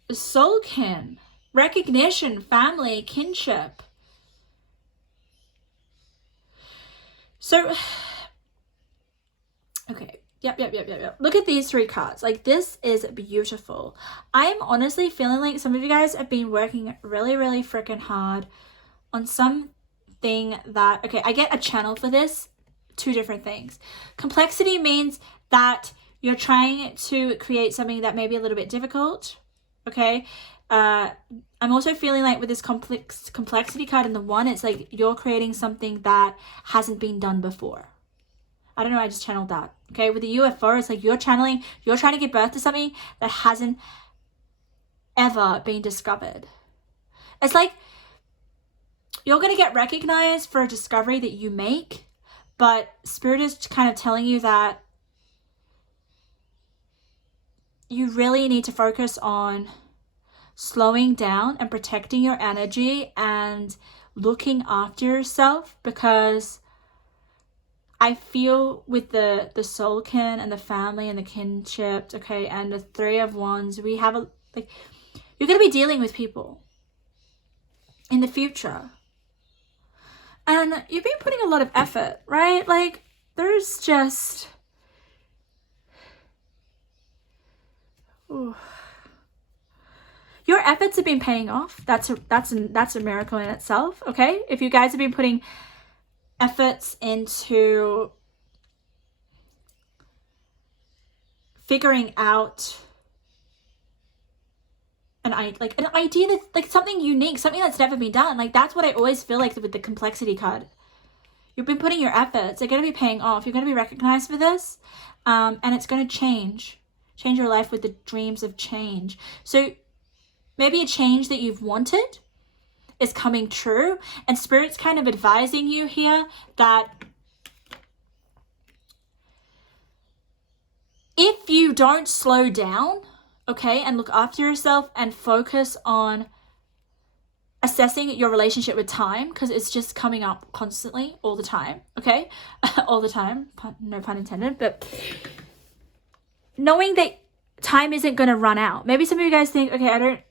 Soulkin. Recognition, family, kinship. So, okay. Yep. Look at these 3 cards. Like, this is beautiful. I'm honestly feeling like some of you guys have been working really, really freaking hard on something that, okay, I get a channel for this. 2 different things. Complexity means that you're trying to create something that may be a little bit difficult. Okay. I'm also feeling like with this complexity card in the 1, it's like you're creating something that hasn't been done before. I don't know, I just channeled that. Okay, with the UFO, it's like you're trying to give birth to something that hasn't ever been discovered. It's like you're going to get recognized for a discovery that you make, but Spirit is kind of telling you that you really need to focus on slowing down and protecting your energy and looking after yourself, because I feel with the soulkin and the family and the kinship, okay, and the 3 of Wands, we have you're going to be dealing with people in the future, and you've been putting a lot of effort, right? Like, there's just your efforts have been paying off. That's a miracle in itself, okay? If you guys have been putting efforts into figuring out an idea that's like something unique, something that's never been done. Like, that's what I always feel like with the complexity card. You've been putting your efforts. They're going to be paying off. You're going to be recognized for this, and it's going to change your life with the dreams of change. So maybe a change that you've wanted is coming true, and Spirit's kind of advising you here that if you don't slow down, okay, and look after yourself and focus on assessing your relationship with time, because it's just coming up constantly, all the time, okay? All the time, no pun intended, but knowing that time isn't going to run out. Maybe some of you guys think, okay,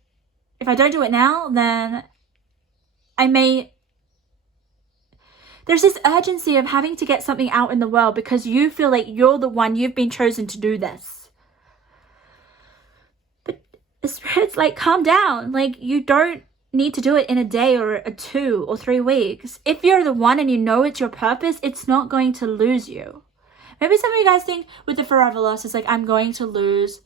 if I don't do it now, then there's this urgency of having to get something out in the world because you feel like you've been chosen to do this. But the Spirit's like, calm down. Like, you don't need to do it in a day or 2 or 3 weeks. If you're the one and you know it's your purpose, it's not going to lose you. Maybe some of you guys think with the forever loss, it's like, I'm going to lose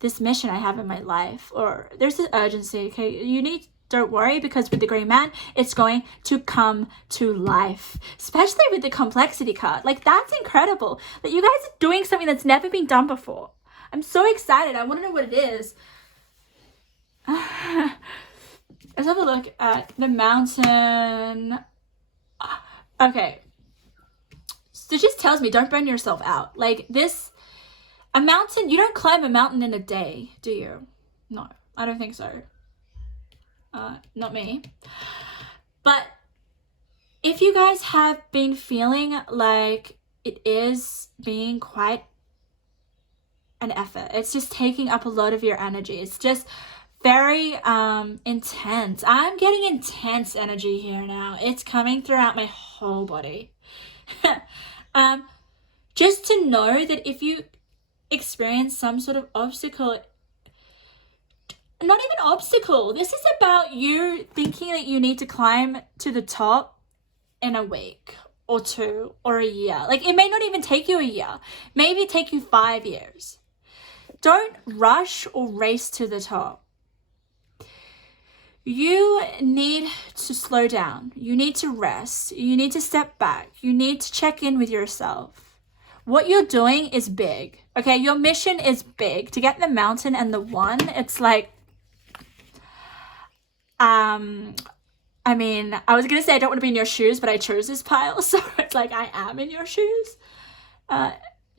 this mission I have in my life, or there's this urgency. Okay, don't worry, because with the Green Man, it's going to come to life, especially with the complexity card. Like, that's incredible that you guys are doing something that's never been done before. I'm so excited. I want to know what it is. Let's have a look at the mountain. Okay. So it just tells me, don't burn yourself out. Like this, a mountain, you don't climb a mountain in a day, do you? No, I don't think so. Not me. But if you guys have been feeling like it is being quite an effort, it's just taking up a lot of your energy. It's just very intense. I'm getting intense energy here now. It's coming throughout my whole body. Just to know that if you experience some sort of obstacle, not even obstacle, this is about you thinking that you need to climb to the top in a week or 2 or a year. Like, it may not even take you a year. Maybe it take you 5 years. Don't rush or race to the top. You need to slow down. You need to rest. You need to step back. You need to check in with yourself. What you're doing is big. Okay, your mission is big. To get the mountain and the one, it's like, I mean, I was going to say I don't want to be in your shoes, but I chose this pile. So it's like I am in your shoes.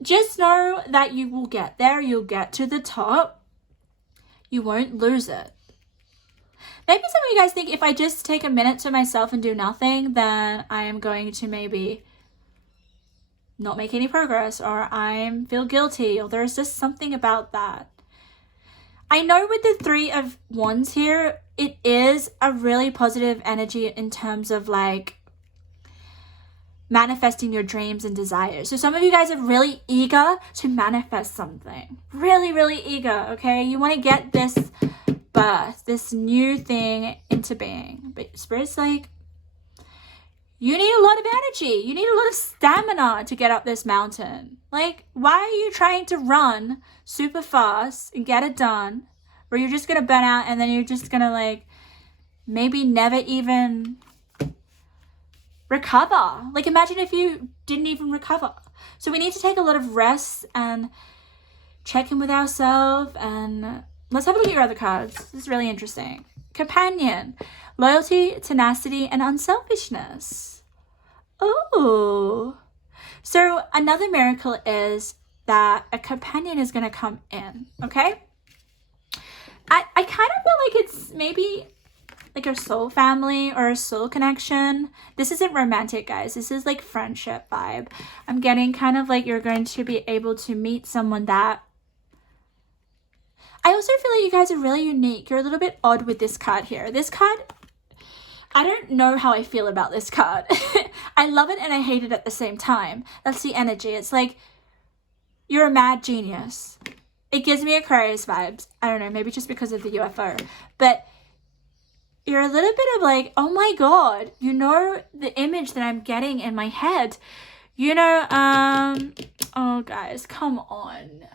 Just know that you will get there. You'll get to the top. You won't lose it. Maybe some of you guys think if I just take a minute to myself and do nothing, then I am going to maybe not make any progress, or I feel guilty, or there's just something about that. I know with the 3 of Wands here, it is a really positive energy in terms of like manifesting your dreams and desires. So some of you guys are really eager to manifest something. Really, really eager, okay? You want to get this birth, this new thing into being. But Spirit's like, you need a lot of energy. You need a lot of stamina to get up this mountain. Like, why are you trying to run super fast and get it done, where you're just going to burn out and then you're just going to like maybe never even recover? Like, imagine if you didn't even recover. So we need to take a lot of rest and check in with ourselves. And let's have a look at your other cards. This is really interesting. Companion, loyalty, tenacity, and unselfishness. Oh, so another miracle is that a companion is going to come in, okay? I kind of feel like it's maybe like a soul family or a soul connection. This isn't romantic, guys. This is like friendship vibe. I'm getting kind of like you're going to be able to meet someone that... I also feel like you guys are really unique. You're a little bit odd with this card here. This card, I don't know how I feel about this card. I love it and I hate it at the same time. That's the energy. It's like, you're a mad genius. It gives me Aquarius vibes. I don't know, maybe just because of the UFO. But you're a little bit of like, oh my God, you know the image that I'm getting in my head. You know, oh guys, come on.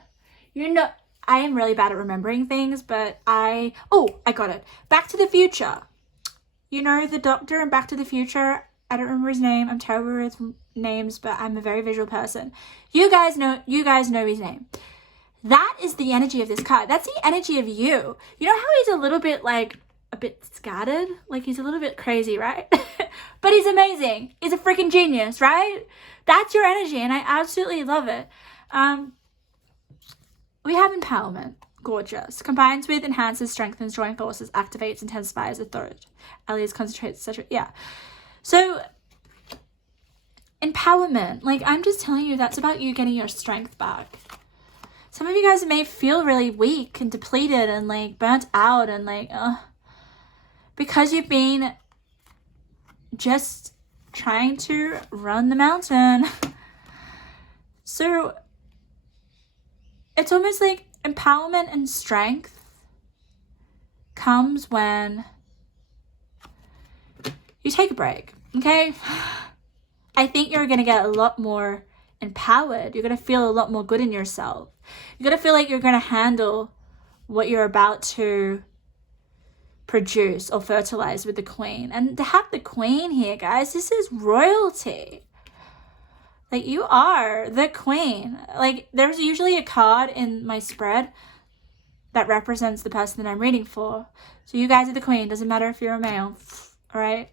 You know, I am really bad at remembering things, but I got it. Back to the Future. You know, the doctor in Back to the Future, I don't remember his name. I'm terrible with names, but I'm a very visual person. You guys know his name. That is the energy of this card. That's the energy of you. You know how he's a little bit like, a bit scattered? Like he's a little bit crazy, right? But he's amazing. He's a freaking genius, right? That's your energy, and I absolutely love it. We have empowerment. Gorgeous. Combines with, enhances, strengthens, joint forces, activates, intensifies, authority, allies, concentrates, etc. Yeah. So, empowerment. Like, I'm just telling you, that's about you getting your strength back. Some of you guys may feel really weak and depleted and, like, burnt out and, like, because you've been just trying to run the mountain. So, it's almost like empowerment and strength comes when you take a break, okay? I think you're going to get a lot more empowered. You're going to feel a lot more good in yourself. You're going to feel like you're going to handle what you're about to produce or fertilize with the queen. And to have the queen here, guys, this is royalty. Like, you are the queen. Like, there's usually a card in my spread that represents the person that I'm reading for. So you guys are the queen. Doesn't matter if you're a male. All right?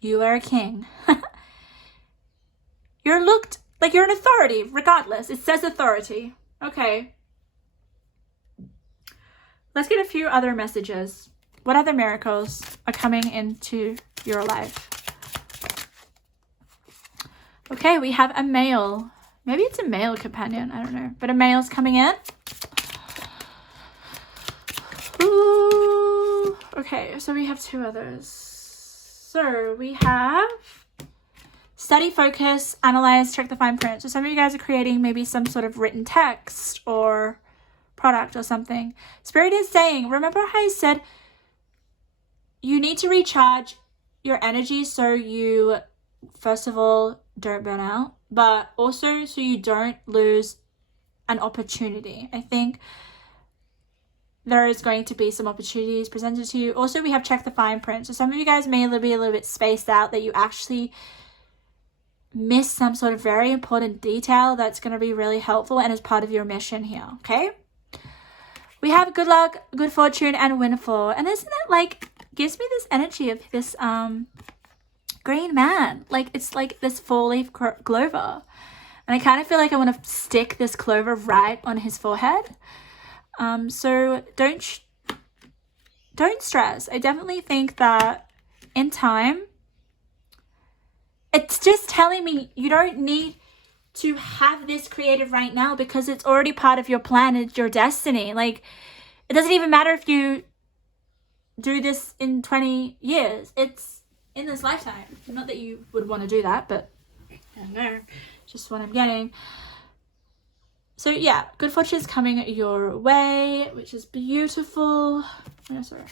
You are a king. You're looked like you're an authority, regardless. It says authority. Okay. Let's get a few other messages. What other miracles are coming into your life? Okay, we have a male. Maybe it's a male companion. I don't know. But a male's coming in. Ooh. Okay, so we have two others. So we have study, focus, analyze, check the fine print. So some of you guys are creating maybe some sort of written text or product or something. Spirit is saying, remember how I said you need to recharge your energy so you, first of all, don't burn out, but also so you don't lose an opportunity. I think there is going to be some opportunities presented to you. Also, we have check the fine print. So some of you guys may be a little bit spaced out, that you actually miss some sort of very important detail that's going to be really helpful and is part of your mission here, okay? We have good luck, good fortune, and windfall. And isn't it like, gives me this energy of this green man. Like, it's like this four-leaf clover. And I kind of feel like I want to stick this clover right on his forehead. So don't stress. I definitely think that in time, it's just telling me you don't need to have this created right now because it's already part of your plan. It's your destiny. Like, it doesn't even matter if you do this in 20 years. It's in this lifetime. Not that you would want to do that, but I don't know. Just what I'm getting. So yeah, good fortune is coming your way, which is beautiful. Oh, sorry.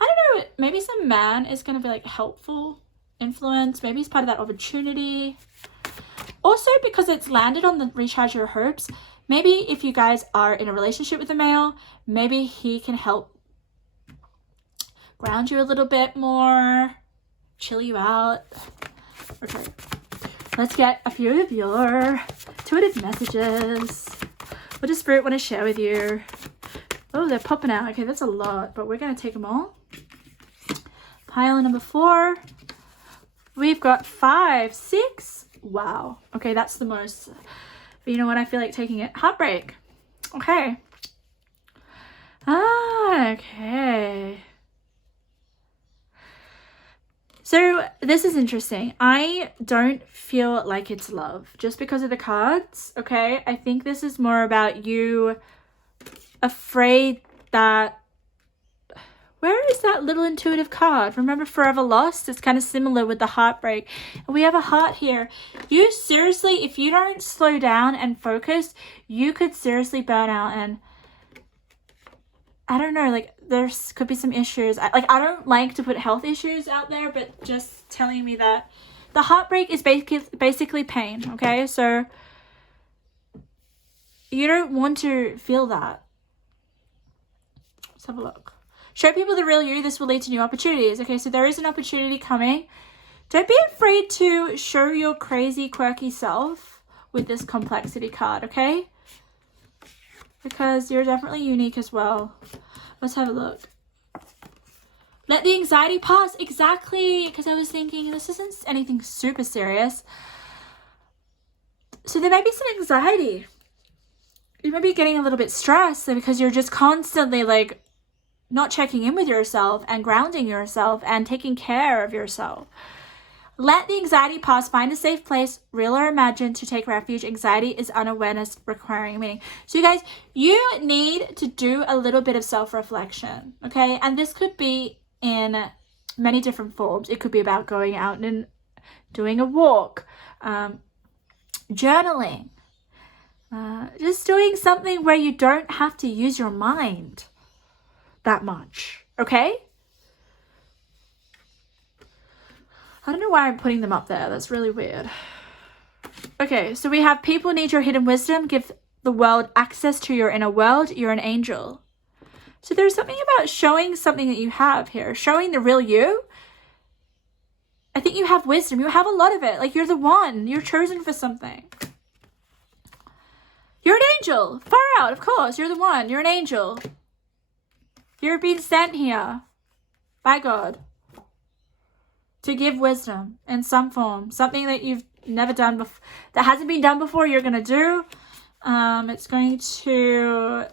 I don't know, maybe some man is going to be like helpful influence. Maybe he's part of that opportunity. Also, because it's landed on the recharge your hopes, maybe if you guys are in a relationship with a male, maybe he can help ground you a little bit more, chill you out. Okay. Let's get a few of your intuitive messages. What does Spirit want to share with you? Oh, they're popping out. Okay, that's a lot, but we're going to take them all. Pile number 4. We've got 5, 6. Wow. Okay, that's the most. But you know what? I feel like taking it. Heartbreak. Okay. Okay. So this is interesting. I don't feel like it's love just because of the cards, okay? I think this is more about you afraid that... Where is that little intuitive card? Remember Forever Lost? It's kind of similar with the heartbreak. And we have a heart here. You seriously, if you don't slow down and focus, you could seriously burn out. And I don't know, like, there could be some issues. I don't like to put health issues out there, but just telling me that the heartbreak is basically pain, okay? So you don't want to feel that. Let's have a look. Show people the real you. This will lead to new opportunities. Okay, so there is an opportunity coming. Don't be afraid to show your crazy, quirky self with this complexity card, okay? Because you're definitely unique as well. Let's have a look. Let the anxiety pass. Exactly. Because I was thinking this isn't anything super serious. So there may be some anxiety. You may be getting a little bit stressed because you're just constantly like not checking in with yourself and grounding yourself and taking care of yourself. Let the anxiety pass. Find a safe place, real or imagined, to take refuge. Anxiety is unawareness requiring meaning. So you guys, you need to do a little bit of self-reflection, okay? And this could be in many different forms. It could be about going out and doing a walk, journaling, Just doing something where you don't have to use your mind that much, okay? I don't know why I'm putting them up there. That's really weird. Okay, so we have people need your hidden wisdom. Give the world access to your inner world. You're an angel. So there's something about showing something that you have here. Showing the real you. I think you have wisdom. You have a lot of it. Like, you're the one. You're chosen for something. You're an angel. Far out, of course. You're the one. You're an angel. You're being sent here by God to give wisdom in some form. Something that you've never done before, that hasn't been done before, you're going to do. It's going to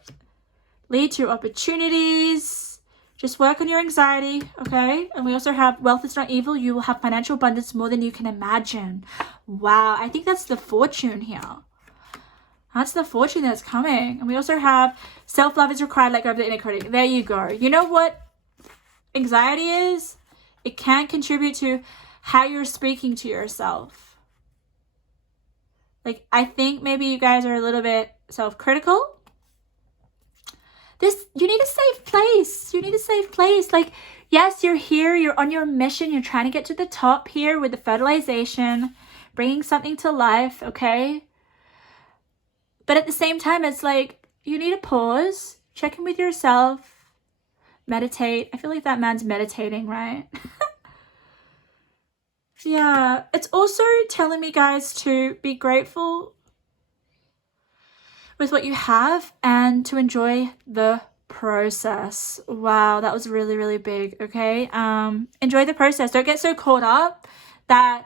lead to opportunities. Just work on your anxiety, okay? And we also have wealth is not evil. You will have financial abundance more than you can imagine. Wow, I think that's the fortune here. That's the fortune that's coming. And we also have self-love is required, let go of the inner critic. There you go. You know what anxiety is? It can contribute to how you're speaking to yourself. Like, I think maybe you guys are a little bit self-critical. You need a safe place. You need a safe place. Like, yes, you're here. You're on your mission. You're trying to get to the top here with the fertilization, bringing something to life, okay? But at the same time, it's like, you need to pause, check in with yourself, meditate. I feel like that man's meditating, right? Yeah, it's also telling me, guys, to be grateful with what you have and to enjoy the process. Wow, that was really, really big, okay? Enjoy the process. Don't get so caught up that,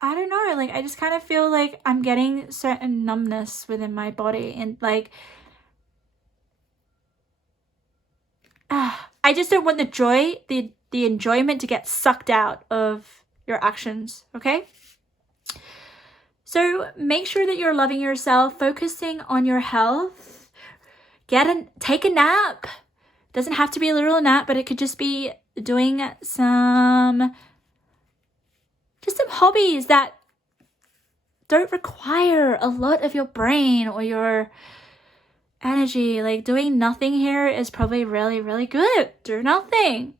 I don't know, like, I just kind of feel like I'm getting certain numbness within my body, and like, I just don't want the joy, the enjoyment to get sucked out of your actions, okay? So make sure that you're loving yourself, focusing on your health. Take a nap. Doesn't have to be a literal nap, but it could just be doing some hobbies that don't require a lot of your brain or your energy. Like, doing nothing here is probably really, really good. Do nothing.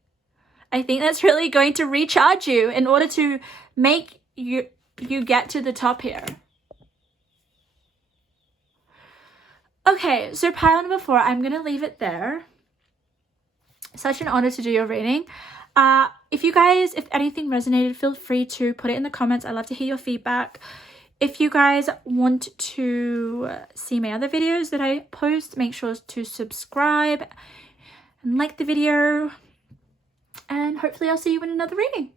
I think that's really going to recharge you in order to make you get to the top here. Okay, so pile number 4, I'm going to leave it there. Such an honor to do your reading. If anything resonated, feel free to put it in the comments. I love to hear your feedback. If you guys want to see my other videos that I post, make sure to subscribe and like the video. And hopefully I'll see you in another reading.